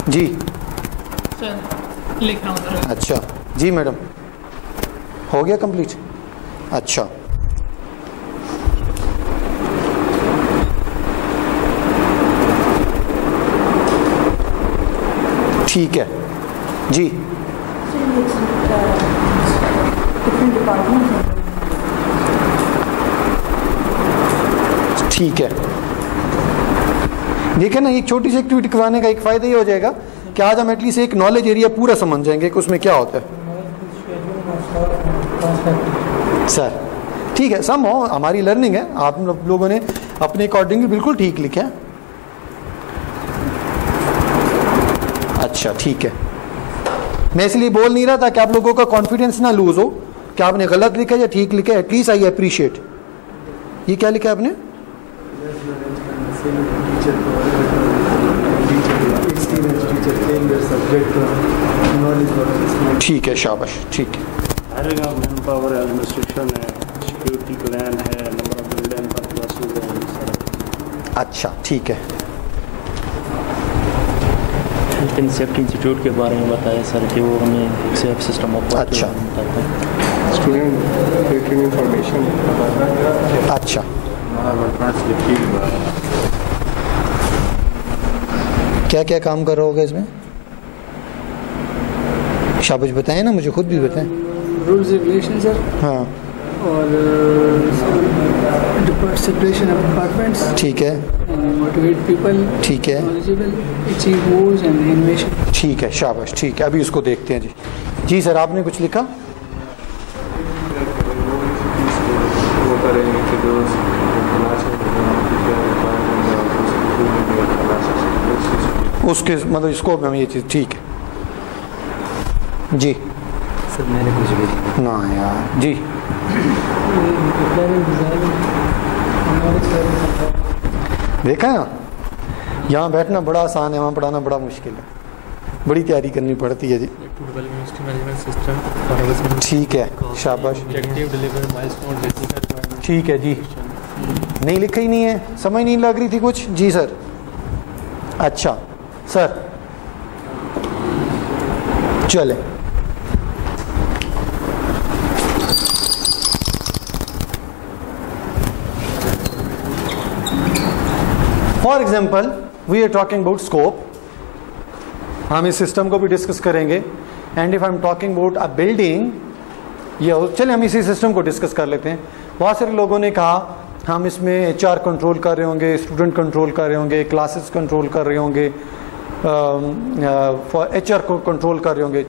जी। सर लिख रहा हूँ सर। अच्छा जी मैडम, हो गया कंप्लीट? अच्छा ठीक है जी। ठीक है, देखिए ना, एक छोटी सी एक्टिविटी करवाने का एक फ़ायदा ये हो जाएगा कि आज हम एटलीस्ट एक नॉलेज एरिया पूरा समझ जाएंगे कि उसमें क्या होता है। सर ठीक है, सम हो, हमारी लर्निंग है, आप लोगों ने अपने अकॉर्डिंगली बिल्कुल ठीक लिखा है। अच्छा ठीक है, मैं इसलिए बोल नहीं रहा था कि आप लोगों का कॉन्फिडेंस ना लूज हो कि आपने गलत लिखा या ठीक लिखा, एटलीस्ट आई अप्रिशिएट। ये क्या लिखा है आपने? ठीक है शाबाश, ठीक है। मैन पावर एडमिनिस्ट्रेशन है, सिक्योरिटी प्लान है, नंबर ऑफ बिल्डिंग पर क्लासेस है। अच्छा ठीक है, हेल्थ एंड सेफ्टी इंस्टीट्यूट के बारे में बताया सर कि वो हमें सेफ सिस्टम ऑफ। अच्छा स्टूडेंट इंफॉर्मेशन। अच्छा क्या क्या काम कर रहा होगा इसमें? शाबाश, बताएं ना, मुझे खुद भी बताएं। Rules regulation sir. हाँ, और सेपरेशन ऑफ डिपार्टमेंट्स। ठीक है। Motivate people. ठीक है। Achieve goals and innovation. ठीक है शाबाश, ठीक है, अभी उसको देखते हैं जी। जी सर, आपने कुछ लिखा? उसके मतलब स्कोप में ये चीज़, ठीक है जी। सर मैंने कुछ भी ना यार जी। देखा है ना, यहाँ बैठना बड़ा आसान है, वहाँ पढ़ाना बड़ा मुश्किल है, बड़ी तैयारी करनी पड़ती है जी। ठीक है, शाबाश, ठीक है जी। नहीं लिखा ही नहीं है, समझ नहीं लग रही थी कुछ जी सर? अच्छा सर चले, for example we are talking about scope, हम इस सिस्टम को भी डिस्कस करेंगे। And if I am talking about a building, ये चले हम इसी सिस्टम को डिस्कस कर लेते हैं। बहुत सारे लोगों ने कहा हम इसमें HR कंट्रोल कर रहे होंगे, स्टूडेंट कंट्रोल कर रहे होंगे, क्लासेस कंट्रोल कर रहे होंगे, HR को कंट्रोल कर रहे होंगे।